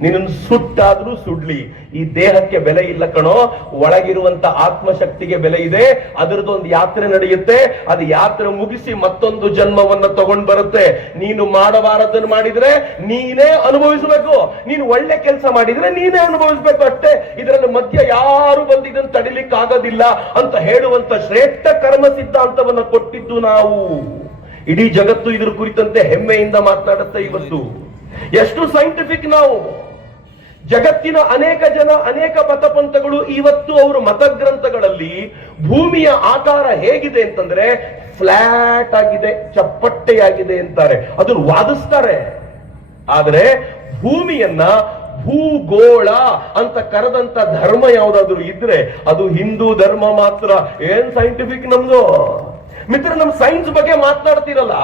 ನಿನ್ನನ್ನು ಸುಟ್ಟಾದ್ರೂ ಸುಡ್ಲಿ, ಈ ದೇಹಕ್ಕೆ ಬೆಲೆ ಇಲ್ಲ ಕಣೋ. ಒಳಗಿರುವಂತ ಆತ್ಮಶಕ್ತಿಗೆ ಬೆಲೆ ಇದೆ. ಅದರದೊಂದು ಯಾತ್ರೆ ನಡೆಯುತ್ತೆ, ಅದು ಯಾತ್ರೆ ಮುಗಿಸಿ ಮತ್ತೊಂದು ಜನ್ಮವನ್ನ ತಗೊಂಡ್ ಬರುತ್ತೆ. ನೀನು ಮಾಡಬಾರದನ್ನು ಮಾಡಿದ್ರೆ ನೀನೇ ಅನುಭವಿಸಬೇಕು, ನೀನು ಒಳ್ಳೆ ಕೆಲಸ ಮಾಡಿದ್ರೆ ನೀನೇ ಅನುಭವಿಸಬೇಕು ಅಷ್ಟೇ. ಇದರಲ್ಲಿ ಮಧ್ಯ ಯಾರು ಬಂದು ಇದನ್ನು ತಡಿಲಿಕ್ಕೆ ಆಗೋದಿಲ್ಲ ಅಂತ ಹೇಳುವಂತ ಶ್ರೇಷ್ಠ ಕರ್ಮ ಸಿದ್ಧಾಂತವನ್ನ ಕೊಟ್ಟಿದ್ದು ನಾವು. ಇಡೀ ಜಗತ್ತು ಇದ್ರ ಕುರಿತಂತೆ ಹೆಮ್ಮೆಯಿಂದ ಮಾತನಾಡುತ್ತೆ ಇವತ್ತು. ಎಷ್ಟು ಸೈಂಟಿಫಿಕ್ ನಾವು. ಜಗತ್ತಿನ ಅನೇಕ ಜನ, ಅನೇಕ ಮತಪಂಥಗಳು ಇವತ್ತು ಅವರು ಮತಗ್ರಂಥಗಳಲ್ಲಿ ಭೂಮಿಯ ಆಕಾರ ಹೇಗಿದೆ ಅಂತಂದ್ರೆ ಫ್ಲಾಟ್ ಆಗಿದೆ, ಚಪ್ಪಟ್ಟೆಯಾಗಿದೆ ಅಂತಾರೆ, ಅದನ್ನು ವಾದಿಸ್ತಾರೆ. ಆದ್ರೆ ಭೂಮಿಯನ್ನ ಭೂಗೋಳ ಅಂತ ಕರೆದಂತ ಧರ್ಮ ಯಾವ್ದಾದ್ರು ಇದ್ರೆ ಅದು ಹಿಂದೂ ಧರ್ಮ ಮಾತ್ರ. ಏನ್ ಸೈಂಟಿಫಿಕ್ ನಮ್ದು ಮಿತ್ರ. ನಮ್ ಸೈನ್ಸ್ ಬಗ್ಗೆ ಮಾತನಾಡ್ತಿರಲ್ಲ,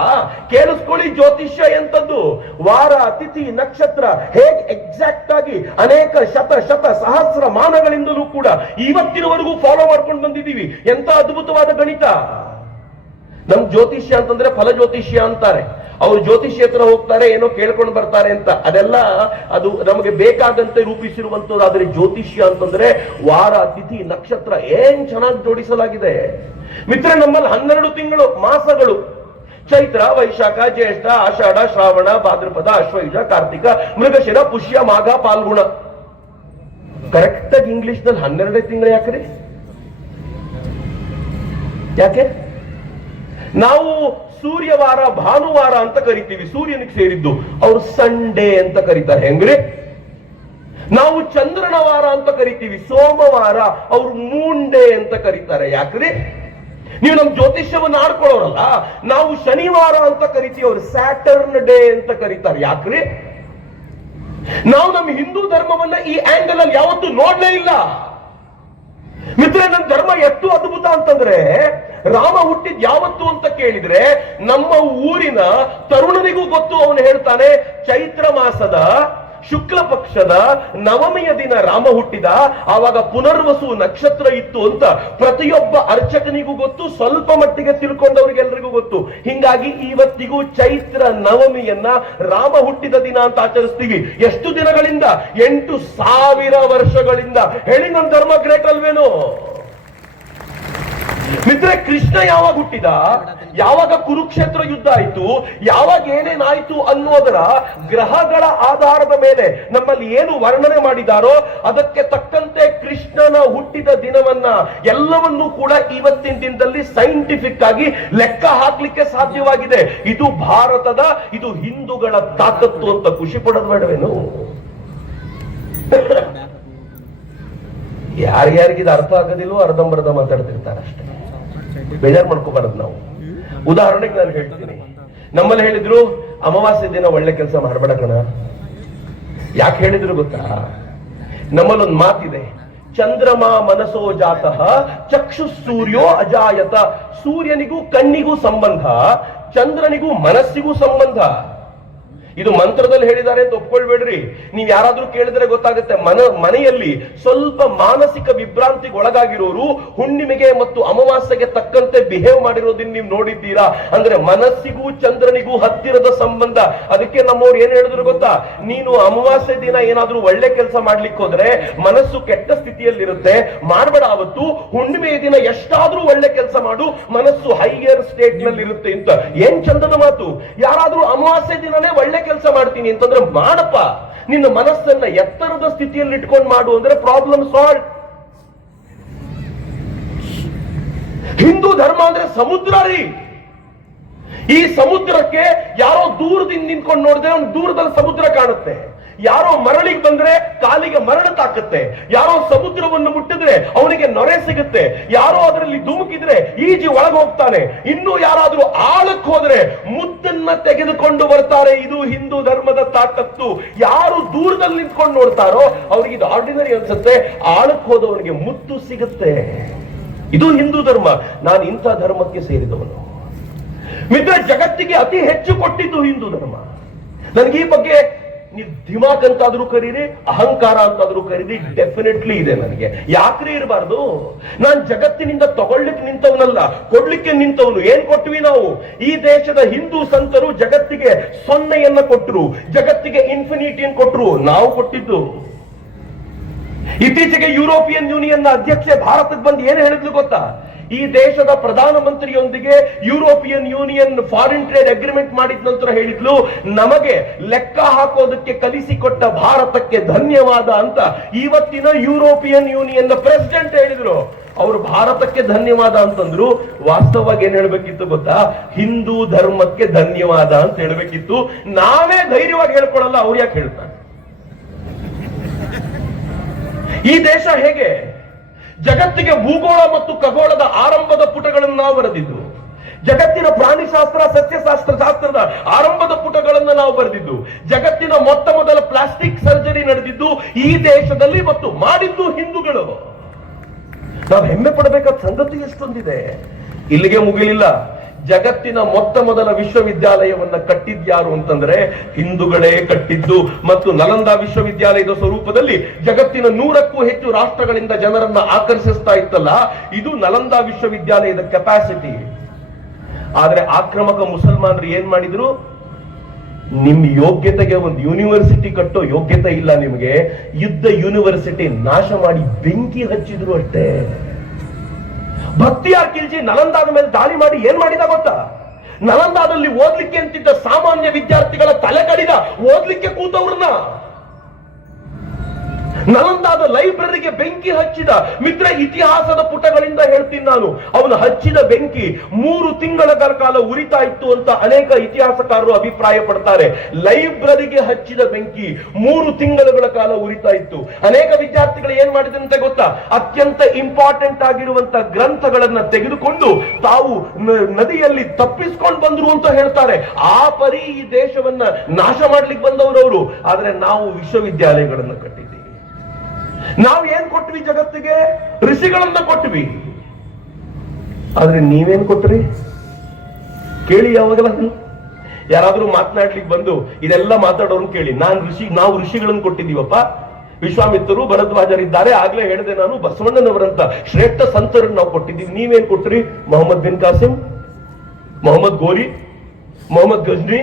ಕೇಳಿಸ್ಕೊಳ್ಳಿ. ಜ್ಯೋತಿಷ್ಯ ಎಂತದ್ದು, ವಾರ, ತಿಥಿ, ನಕ್ಷತ್ರ ಹೇಗೆ ಎಕ್ಸಾಕ್ಟ್ ಆಗಿ ಅನೇಕ ಶತ ಸಹಸ್ರ ಮಾನಗಳಿಂದಲೂ ಕೂಡ ಇವತ್ತಿನವರೆಗೂ ಫಾಲೋ ಮಾಡ್ಕೊಂಡು ಬಂದಿದ್ದೀವಿ. ಎಂತ ಅದ್ಭುತವಾದ ಗಣಿತ. ನಮ್ ಜ್ಯೋತಿಷ್ಯ ಅಂತಂದ್ರೆ ಫಲ ಜ್ಯೋತಿಷ್ಯ ಅಂತಾರೆ. ಅವ್ರು ಜ್ಯೋತಿಷ್ಯ ಹತ್ರ ಹೋಗ್ತಾರೆ, ಏನೋ ಕೇಳ್ಕೊಂಡು ಬರ್ತಾರೆ ಅಂತ. ಅದೆಲ್ಲ ಅದು ನಮಗೆ ಬೇಕಾದಂತೆ ರೂಪಿಸಿರುವಂತದ್ದು. ಆದ್ರೆ ಜ್ಯೋತಿಷ್ಯ ಅಂತಂದ್ರೆ ವಾರ, ತಿಥಿ, ನಕ್ಷತ್ರ ಏನ್ ಚೆನ್ನಾಗಿ ಜೋಡಿಸಲಾಗಿದೆ ಮಿತ್ರ. ನಮ್ಮಲ್ಲಿ 12 ತಿಂಗಳು ಮಾಸಗಳು: ಚೈತ್ರ, ವೈಶಾಖ, ಜ್ಯೇಷ್ಠ, ಆಷಾಢ, ಶ್ರಾವಣ, ಭಾದ್ರಪದ, ಅಶ್ವಯುಜ, ಕಾರ್ತಿಕ, ಮೃಗಶಿರ, ಪುಷ್ಯ, ಮಾಘ, ಪಾಲ್ಗುಣ. ಕರೆಕ್ಟ್ ಆಗಿ ಇಂಗ್ಲಿಷ್ ನಲ್ಲಿ 12 ತಿಂಗಳು ಯಾಕ್ರಿ? ಯಾಕೆ? ನಾವು ಸೂರ್ಯವಾರ ಭಾನುವಾರ ಅಂತ ಕರಿತೀವಿ, ಸೂರ್ಯನಿಗೆ ಸೇರಿದ್ದು. ಅವ್ರು ಸಂಡೇ ಅಂತ ಕರೀತಾರೆ. ಹೆಂಗ್ರಿ? ನಾವು ಚಂದ್ರನ ವಾರ ಅಂತ ಕರಿತೀವಿ, ಸೋಮವಾರ. ಅವ್ರು ಮೂಂಡೇ ಅಂತ ಕರೀತಾರೆ. ಯಾಕ್ರಿ? ನೀವು ನಮ್ ಜ್ಯೋತಿಷ್ಯವನ್ನು ಆಡ್ಕೊಳ್ಳೋರಲ್ಲ, ನಾವು ಶನಿವಾರ ಅಂತ ಕರಿತೀವಿ, ಅವ್ರು ಸ್ಯಾಟರ್ನ್ ಡೇ ಅಂತ ಕರೀತಾರೆ. ಯಾಕ್ರಿ? ನಾವು ನಮ್ಮ ಹಿಂದೂ ಧರ್ಮವನ್ನ ಈ ಆಂಗಲ್ ಅಲ್ಲಿ ಯಾವತ್ತೂ ನೋಡ್ಲೇ ಇಲ್ಲ. ಮಿತ್ರ, ನನ್ನ ಧರ್ಮ ಎಷ್ಟು ಅದ್ಭುತ ಅಂತಂದ್ರೆ, ರಾಮ ಹುಟ್ಟಿದ್ ಯಾವತ್ತು ಅಂತ ಕೇಳಿದ್ರೆ ನಮ್ಮ ಊರಿನ ತರುಣನಿಗೂ ಗೊತ್ತು. ಅವನು ಹೇಳ್ತಾನೆ, ಚೈತ್ರ ಮಾಸದ ಶುಕ್ಲ ಪಕ್ಷದ ನವಮಿಯ ದಿನ ರಾಮ ಹುಟ್ಟಿದ, ಆವಾಗ ಪುನರ್ವಸು ನಕ್ಷತ್ರ ಇತ್ತು ಅಂತ ಪ್ರತಿಯೊಬ್ಬ ಅರ್ಚಕನಿಗೂ ಗೊತ್ತು, ಸ್ವಲ್ಪ ಮಟ್ಟಿಗೆ ತಿಳ್ಕೊಂಡವ್ರಿಗೆಲ್ರಿಗೂ ಗೊತ್ತು. ಹಿಂಗಾಗಿ ಇವತ್ತಿಗೂ ಚೈತ್ರ ನವಮಿಯನ್ನ ರಾಮ ಹುಟ್ಟಿದ ದಿನ ಅಂತ ಆಚರಿಸ್ತೀವಿ. ಎಷ್ಟು ದಿನಗಳಿಂದ? 8,000 ವರ್ಷಗಳಿಂದ. ಹೇಳಿ, ನನ್ನ ಧರ್ಮ ಗ್ರೇಟ್ ಅಲ್ವೇನೋ? ಮಿತ್ರ, ಕೃಷ್ಣ ಯಾವಾಗ ಹುಟ್ಟಿದ, ಯಾವಾಗ ಕುರುಕ್ಷೇತ್ರ ಯುದ್ಧ ಆಯ್ತು, ಯಾವಾಗ ಏನೇನಾಯ್ತು ಅನ್ನೋದರ ಗ್ರಹಗಳ ಆಧಾರದ ಮೇಲೆ ನಮ್ಮಲ್ಲಿ ಏನು ವರ್ಣನೆ ಮಾಡಿದಾರೋ ಅದಕ್ಕೆ ತಕ್ಕಂತೆ ಕೃಷ್ಣನ ಹುಟ್ಟಿದ ದಿನವನ್ನ ಎಲ್ಲವನ್ನೂ ಕೂಡ ಇವತ್ತಿನ ದಿನದಲ್ಲಿ ಸೈಂಟಿಫಿಕ್ ಆಗಿ ಲೆಕ್ಕ ಹಾಕ್ಲಿಕ್ಕೆ ಸಾಧ್ಯವಾಗಿದೆ. ಇದು ಭಾರತದ, ಇದು ಹಿಂದೂಗಳ ತಾಕತ್ತು ಅಂತ ಖುಷಿ ಪಡೋದು ಬೇಡವೇನು? ಯಾರ್ಯಾರಿಗಿದ ಅರ್ಥ ಆಗೋದಿಲ್ವೋ ಅರ್ಧಂಬರ್ಧ ಮಾತಾಡ್ತಿರ್ತಾರೆ ಅಷ್ಟೇ. ಬೇಜಾರು ಮಾಡ್ಕೋಬಾರದು ನಾವು. ಉದಾಹರಣೆಗೆ ನಾನು ಹೇಳ್ತೀನಿ, ನಮ್ಮಲ್ಲಿ ಹೇಳಿದ್ರು ಅಮಾವಾಸ್ಯೆ ದಿನ ಒಳ್ಳೆ ಕೆಲಸ ಮಾಡಬೇಡ ಕಣ. ಯಾಕೆ ಹೇಳಿದ್ರು ಗೊತ್ತಾ? ನಮ್ಮಲ್ಲೊಂದು ಮಾತಿದೆ, ಚಂದ್ರಮ ಮನಸೋ ಜಾತಃ ಚಕ್ಷು ಸೂರ್ಯೋ ಅಜಾಯತ. ಸೂರ್ಯನಿಗೂ ಕಣ್ಣಿಗೂ ಸಂಬಂಧ, ಚಂದ್ರನಿಗೂ ಮನಸ್ಸಿಗೂ ಸಂಬಂಧ. ಇದು ಮಂತ್ರದಲ್ಲಿ ಹೇಳಿದ್ದಾರೆ ಅಂತ ಒಪ್ಕೊಳ್ಬೇಡ್ರಿ. ನೀವ್ ಯಾರಾದ್ರೂ ಕೇಳಿದ್ರೆ ಗೊತ್ತಾಗುತ್ತೆ. ಮನೆಯಲ್ಲಿ ಸ್ವಲ್ಪ ಮಾನಸಿಕ ವಿಭ್ರಾಂತಿಗೆ ಒಳಗಾಗಿರೋರು ಹುಣ್ಣಿಮೆಗೆ ಮತ್ತು ಅಮಾವಾಸ್ಯೆಗೆ ತಕ್ಕಂತೆ ಬಿಹೇವ್ ಮಾಡಿರೋದನ್ನ ನೀವು ನೋಡಿದ್ದೀರಾ? ಅಂದ್ರೆ ಮನಸ್ಸಿಗೂ ಚಂದ್ರನಿಗೂ ಹತ್ತಿರದ ಸಂಬಂಧ. ಅದಕ್ಕೆ ನಮ್ಮವ್ರು ಏನ್ ಹೇಳಿದ್ರು ಗೊತ್ತಾ? ನೀನು ಅಮಾವಾಸ್ಯೆ ದಿನ ಏನಾದ್ರೂ ಒಳ್ಳೆ ಕೆಲಸ ಮಾಡ್ಲಿಕ್ಕೆ ಹೋದ್ರೆ ಮನಸ್ಸು ಕೆಟ್ಟ ಸ್ಥಿತಿಯಲ್ಲಿರುತ್ತೆ, ಮಾಡ್ಬೇಡ. ಅವತ್ತು ಹುಣ್ಣಿಮೆಯ ದಿನ ಎಷ್ಟಾದ್ರೂ ಒಳ್ಳೆ ಕೆಲಸ ಮಾಡು, ಮನಸ್ಸು ಹೈಯರ್ ಸ್ಟೇಟ್ ನಲ್ಲಿ ಇರುತ್ತೆ ಅಂತ. ಏನ್ ಚಂದದ ಮಾತು! ಯಾರಾದ್ರೂ ಅಮಾವಾಸ್ಯೆ ದಿನನೇ ಒಳ್ಳೆ ಕೆಲಸ ಮಾಡ್ತೀನಿ ಅಂತಂದ್ರೆ ಮಾಡಪ್ಪ. ನಿನ್ನ ಮನಸ್ಸನ್ನ ಎತ್ತರದ ಸ್ಥಿತಿಯಲ್ಲಿ ಇಟ್ಕೊಂಡು ಮಾಡು ಅಂದ್ರೆ ಪ್ರಾಬ್ಲಮ್ ಸಾಲ್ವ್. ಹಿಂದೂ ಧರ್ಮ ಅಂದ್ರೆ ಸಮುದ್ರ ರೀ. ಈ ಸಮುದ್ರಕ್ಕೆ ಯಾರೋ ದೂರದಿಂದ ನಿಂತ್ಕೊಂಡು ನೋಡಿದ್ರೆ ಅವ್ನು ದೂರದಲ್ಲಿ ಸಮುದ್ರ ಕಾಣುತ್ತೆ. ಯಾರೋ ಮರಳಿಗೆ ಬಂದ್ರೆ ಕಾಲಿಗೆ ಮರಳು ತಾಕುತ್ತೆ. ಯಾರೋ ಸಮುದ್ರವನ್ನು ಮುಟ್ಟಿದ್ರೆ ಅವನಿಗೆ ನೊರೆ ಸಿಗುತ್ತೆ. ಯಾರೋ ಅದರಲ್ಲಿ ಧುಮುಕಿದ್ರೆ ಈಜಿ ಒಳಗೆ ಹೋಗ್ತಾನೆ. ಇನ್ನು ಯಾರಾದ್ರೂ ಆಳಕ್ಕೆ ಹೋದ್ರೆ ಮುತ್ತನ್ನ ತೆಗೆದುಕೊಂಡು ಬರ್ತಾರೆ. ಇದು ಹಿಂದೂ ಧರ್ಮದ ತಾಕತ್ತು. ಯಾರು ದೂರದಲ್ಲಿ ನಿಂತ್ಕೊಂಡು ನೋಡ್ತಾರೋ ಅವ್ರಿಗೆ ಇದು ಆರ್ಡಿನರಿ ಅನ್ಸುತ್ತೆ, ಆಳಕ್ಕೆ ಹೋದವನಿಗೆ ಮುತ್ತು ಸಿಗುತ್ತೆ. ಇದು ಹಿಂದೂ ಧರ್ಮ. ನಾನು ಇಂಥ ಧರ್ಮಕ್ಕೆ ಸೇರಿದವನು. ಮಿತ್ರ, ಜಗತ್ತಿಗೆ ಅತಿ ಹೆಚ್ಚು ಕೊಟ್ಟಿದ್ದು ಹಿಂದೂ ಧರ್ಮ. ನನಗೆ ಈ ಬಗ್ಗೆ ನೀವು ದಿಮಾಕ್ ಅಂತಾದ್ರೂ ಕರೀರಿ, ಅಹಂಕಾರ ಅಂತಾದ್ರೂ ಕರೀರಿ, ಡೆಫಿನೆಟ್ಲಿ ಇದೆ ನನಗೆ. ಯಾಕ್ರಿ ಇರಬಾರ್ದು? ನಾನ್ ಜಗತ್ತಿನಿಂದ ತಗೊಳ್ಳಿಕ್ಕೆ ನಿಂತವನಲ್ಲ, ಕೊಡ್ಲಿಕ್ಕೆ ನಿಂತವನು. ಏನ್ ಕೊಟ್ವಿ ನಾವು? ಈ ದೇಶದ ಹಿಂದೂ ಸಂತರು ಜಗತ್ತಿಗೆ 0 ಕೊಟ್ಟರು, ಜಗತ್ತಿಗೆ ಇನ್ಫಿನಿಟಿಯನ್ನು ಕೊಟ್ಟರು. ನಾವು ಕೊಟ್ಟಿದ್ದು. ಇತ್ತೀಚೆಗೆ ಯುರೋಪಿಯನ್ ಯೂನಿಯನ್ ಅಧ್ಯಕ್ಷೆ ಭಾರತಕ್ಕೆ ಬಂದು ಏನು ಹೇಳಿದ್ಲು ಗೊತ್ತಾ? ಈ ದೇಶದ ಪ್ರಧಾನಮಂತ್ರಿಯೊಂದಿಗೆ European Union foreign trade agreement ಮಾಡಿದ ನಂತರ ಹೇಳಿದ್ಲು, ನಮಗೆ ಲೆಕ್ಕ ಹಾಕೋದಕ್ಕೆ ಕಲಿಸಿಕೊಟ್ಟ ಭಾರತಕ್ಕೆ ಧನ್ಯವಾದ ಅಂತ. ಇವತ್ತಿನ ಯುರೋಪಿಯನ್ ಯೂನಿಯನ್ ಪ್ರೆಸಿಡೆಂಟ್ ಹೇಳಿದ್ರು. ಅವರು ಭಾರತಕ್ಕೆ ಧನ್ಯವಾದ ಅಂತಂದ್ರು. ವಾಸ್ತವವಾಗಿ ಏನ್ ಹೇಳ್ಬೇಕಿತ್ತು ಗೊತ್ತಾ? ಹಿಂದೂ ಧರ್ಮಕ್ಕೆ ಧನ್ಯವಾದ ಅಂತ ಹೇಳ್ಬೇಕಿತ್ತು. ನಾವೇ ಧೈರ್ಯವಾಗಿ ಹೇಳ್ಕೊಳಲ್ಲ, ಅವ್ರು ಯಾಕೆ ಹೇಳ್ತಾರೆ? ಈ ದೇಶ ಹೇಗೆ ಜಗತ್ತಿಗೆ ಭೂಗೋಳ ಮತ್ತು ಖಗೋಳದ ಆರಂಭದ ಪುಟಗಳನ್ನು ನಾವು ಬರೆದಿದ್ದು, ಜಗತ್ತಿನ ಪ್ರಾಣಿಶಾಸ್ತ್ರ ಸಸ್ಯಶಾಸ್ತ್ರದ ಆರಂಭದ ಪುಟಗಳನ್ನು ನಾವು ಬರೆದಿದ್ದು, ಜಗತ್ತಿನ ಮೊತ್ತ ಮೊದಲ ಪ್ಲಾಸ್ಟಿಕ್ ಸರ್ಜರಿ ನಡೆದಿದ್ದು ಈ ದೇಶದಲ್ಲಿ ಮತ್ತು ಮಾಡಿದ್ದು ಹಿಂದೂಗಳು. ನಾವು ಹೆಮ್ಮೆ ಪಡಬೇಕಾದ ಸಂಗತಿ ಎಷ್ಟೊಂದಿದೆ. ಇಲ್ಲಿಗೆ ಮುಗಿಲಿಲ್ಲ. ಜಗತ್ತಿನ ಮೊತ್ತ ಮೊದಲ ವಿಶ್ವವಿದ್ಯಾಲಯವನ್ನ ಕಟ್ಟಿದ್ಯಾರು ಅಂತಂದ್ರೆ ಹಿಂದೂಗಳೇ ಕಟ್ಟಿದ್ದು. ಮತ್ತು ನಲಂದಾ ವಿಶ್ವವಿದ್ಯಾಲಯದ ಸ್ವರೂಪದಲ್ಲಿ ಜಗತ್ತಿನ 100ಕ್ಕೂ ಹೆಚ್ಚು ರಾಷ್ಟ್ರಗಳಿಂದ ಜನರನ್ನ ಆಕರ್ಷಿಸ್ತಾ ಇತ್ತಲ್ಲ, ಇದು ನಲಂದಾ ವಿಶ್ವವಿದ್ಯಾಲಯದ ಕೆಪಾಸಿಟಿ. ಆದ್ರೆ ಆಕ್ರಮಕ ಮುಸಲ್ಮಾನರು ಏನ್ ಮಾಡಿದ್ರು? ನಿಮ್ ಯೋಗ್ಯತೆಗೆ ಒಂದು ಯೂನಿವರ್ಸಿಟಿ ಕಟ್ಟೋ ಯೋಗ್ಯತೆ ಇಲ್ಲ ನಿಮಗೆ, ಯುದ್ಧ ಯೂನಿವರ್ಸಿಟಿ ನಾಶ ಮಾಡಿ ಬೆಂಕಿ ಹಚ್ಚಿದ್ರು ಅಷ್ಟೇ. ಭಕ್ತಿಯಾರ್ ಖಿಲ್ಜಿ ನಲಂದಾದ ಮೇಲೆ ದಾಳಿ ಮಾಡಿ ಏನ್ ಮಾಡಿದ ಗೊತ್ತಾ? ನಲಂದಾದಲ್ಲಿ ಓದ್ಲಿಕ್ಕೆ ಅಂತಿದ್ದ ಸಾಮಾನ್ಯ ವಿದ್ಯಾರ್ಥಿಗಳ ತಲೆ ಕಡಿದ, ಓದ್ಲಿಕ್ಕೆ ಕೂತವ್ರನ್ನ. ನಲಂದಾದ ಲೈಬ್ರರಿಗೆ ಬೆಂಕಿ ಹಚ್ಚಿದ ಮಿತ್ರ, ಇತಿಹಾಸದ ಪುಟಗಳಿಂದ ಹೇಳ್ತೀನಿ ನಾನು. ಅವನು ಹಚ್ಚಿದ ಬೆಂಕಿ 3 ತಿಂಗಳ ಕಾಲ ಉರಿತಾ ಇತ್ತು ಅಂತ ಅನೇಕ ಇತಿಹಾಸಕಾರರು ಅಭಿಪ್ರಾಯ ಪಡ್ತಾರೆ. ಲೈಬ್ರರಿಗೆ ಹಚ್ಚಿದ ಬೆಂಕಿ 3 ತಿಂಗಳ ಕಾಲ ಉರಿತಾ ಇತ್ತು. ಅನೇಕ ವಿದ್ಯಾರ್ಥಿಗಳು ಏನ್ ಮಾಡಿದಂತೆ ಗೊತ್ತಾ, ಅತ್ಯಂತ ಇಂಪಾರ್ಟೆಂಟ್ ಆಗಿರುವಂತ ಗ್ರಂಥಗಳನ್ನ ತೆಗೆದುಕೊಂಡು ತಾವು ನದಿಯಲ್ಲಿ ತಪ್ಪಿಸ್ಕೊಂಡು ಬಂದ್ರು ಅಂತ ಹೇಳ್ತಾರೆ. ಆ ಪರಿ ಈ ದೇಶವನ್ನ ನಾಶ ಮಾಡ್ಲಿಕ್ಕೆ ಬಂದವರವರು. ಆದ್ರೆ ನಾವು ವಿಶ್ವವಿದ್ಯಾಲಯಗಳನ್ನ ಕಟ್ಟಿದ್ದೀವಿ. ನಾವು ಏನ್ ಕೊಟ್ವಿ ಜಗತ್ತಿಗೆ? ಋಷಿಗಳನ್ನ ಕೊಟ್ವಿ. ಆದ್ರೆ ನೀವೇನ್ ಕೊಟ್ರಿ ಕೇಳಿ. ಯಾವಾಗಲ ಯಾರಾದ್ರೂ ಮಾತನಾಡ್ಲಿಕ್ಕೆ ಬಂದು ಇದೆಲ್ಲ ಮಾತಾಡೋರು ಕೇಳಿ, ನಾವು ಋಷಿಗಳನ್ನು ಕೊಟ್ಟಿದ್ದೀವಪ್ಪ. ವಿಶ್ವಾಮಿತ್ರರು, ಭರದ್ವಾಜರಿದ್ದಾರೆ. ಆಗ್ಲೇ ಹೇಳಿದೆ ನಾನು, ಬಸವಣ್ಣನವರಂತ ಶ್ರೇಷ್ಠ ಸಂತರನ್ನು ನಾವು ಕೊಟ್ಟಿದ್ದೀವಿ. ನೀವೇನ್ ಕೊಟ್ರಿ? Mohammed bin Qasim, Mohammed Ghori, Mohammed Ghazni,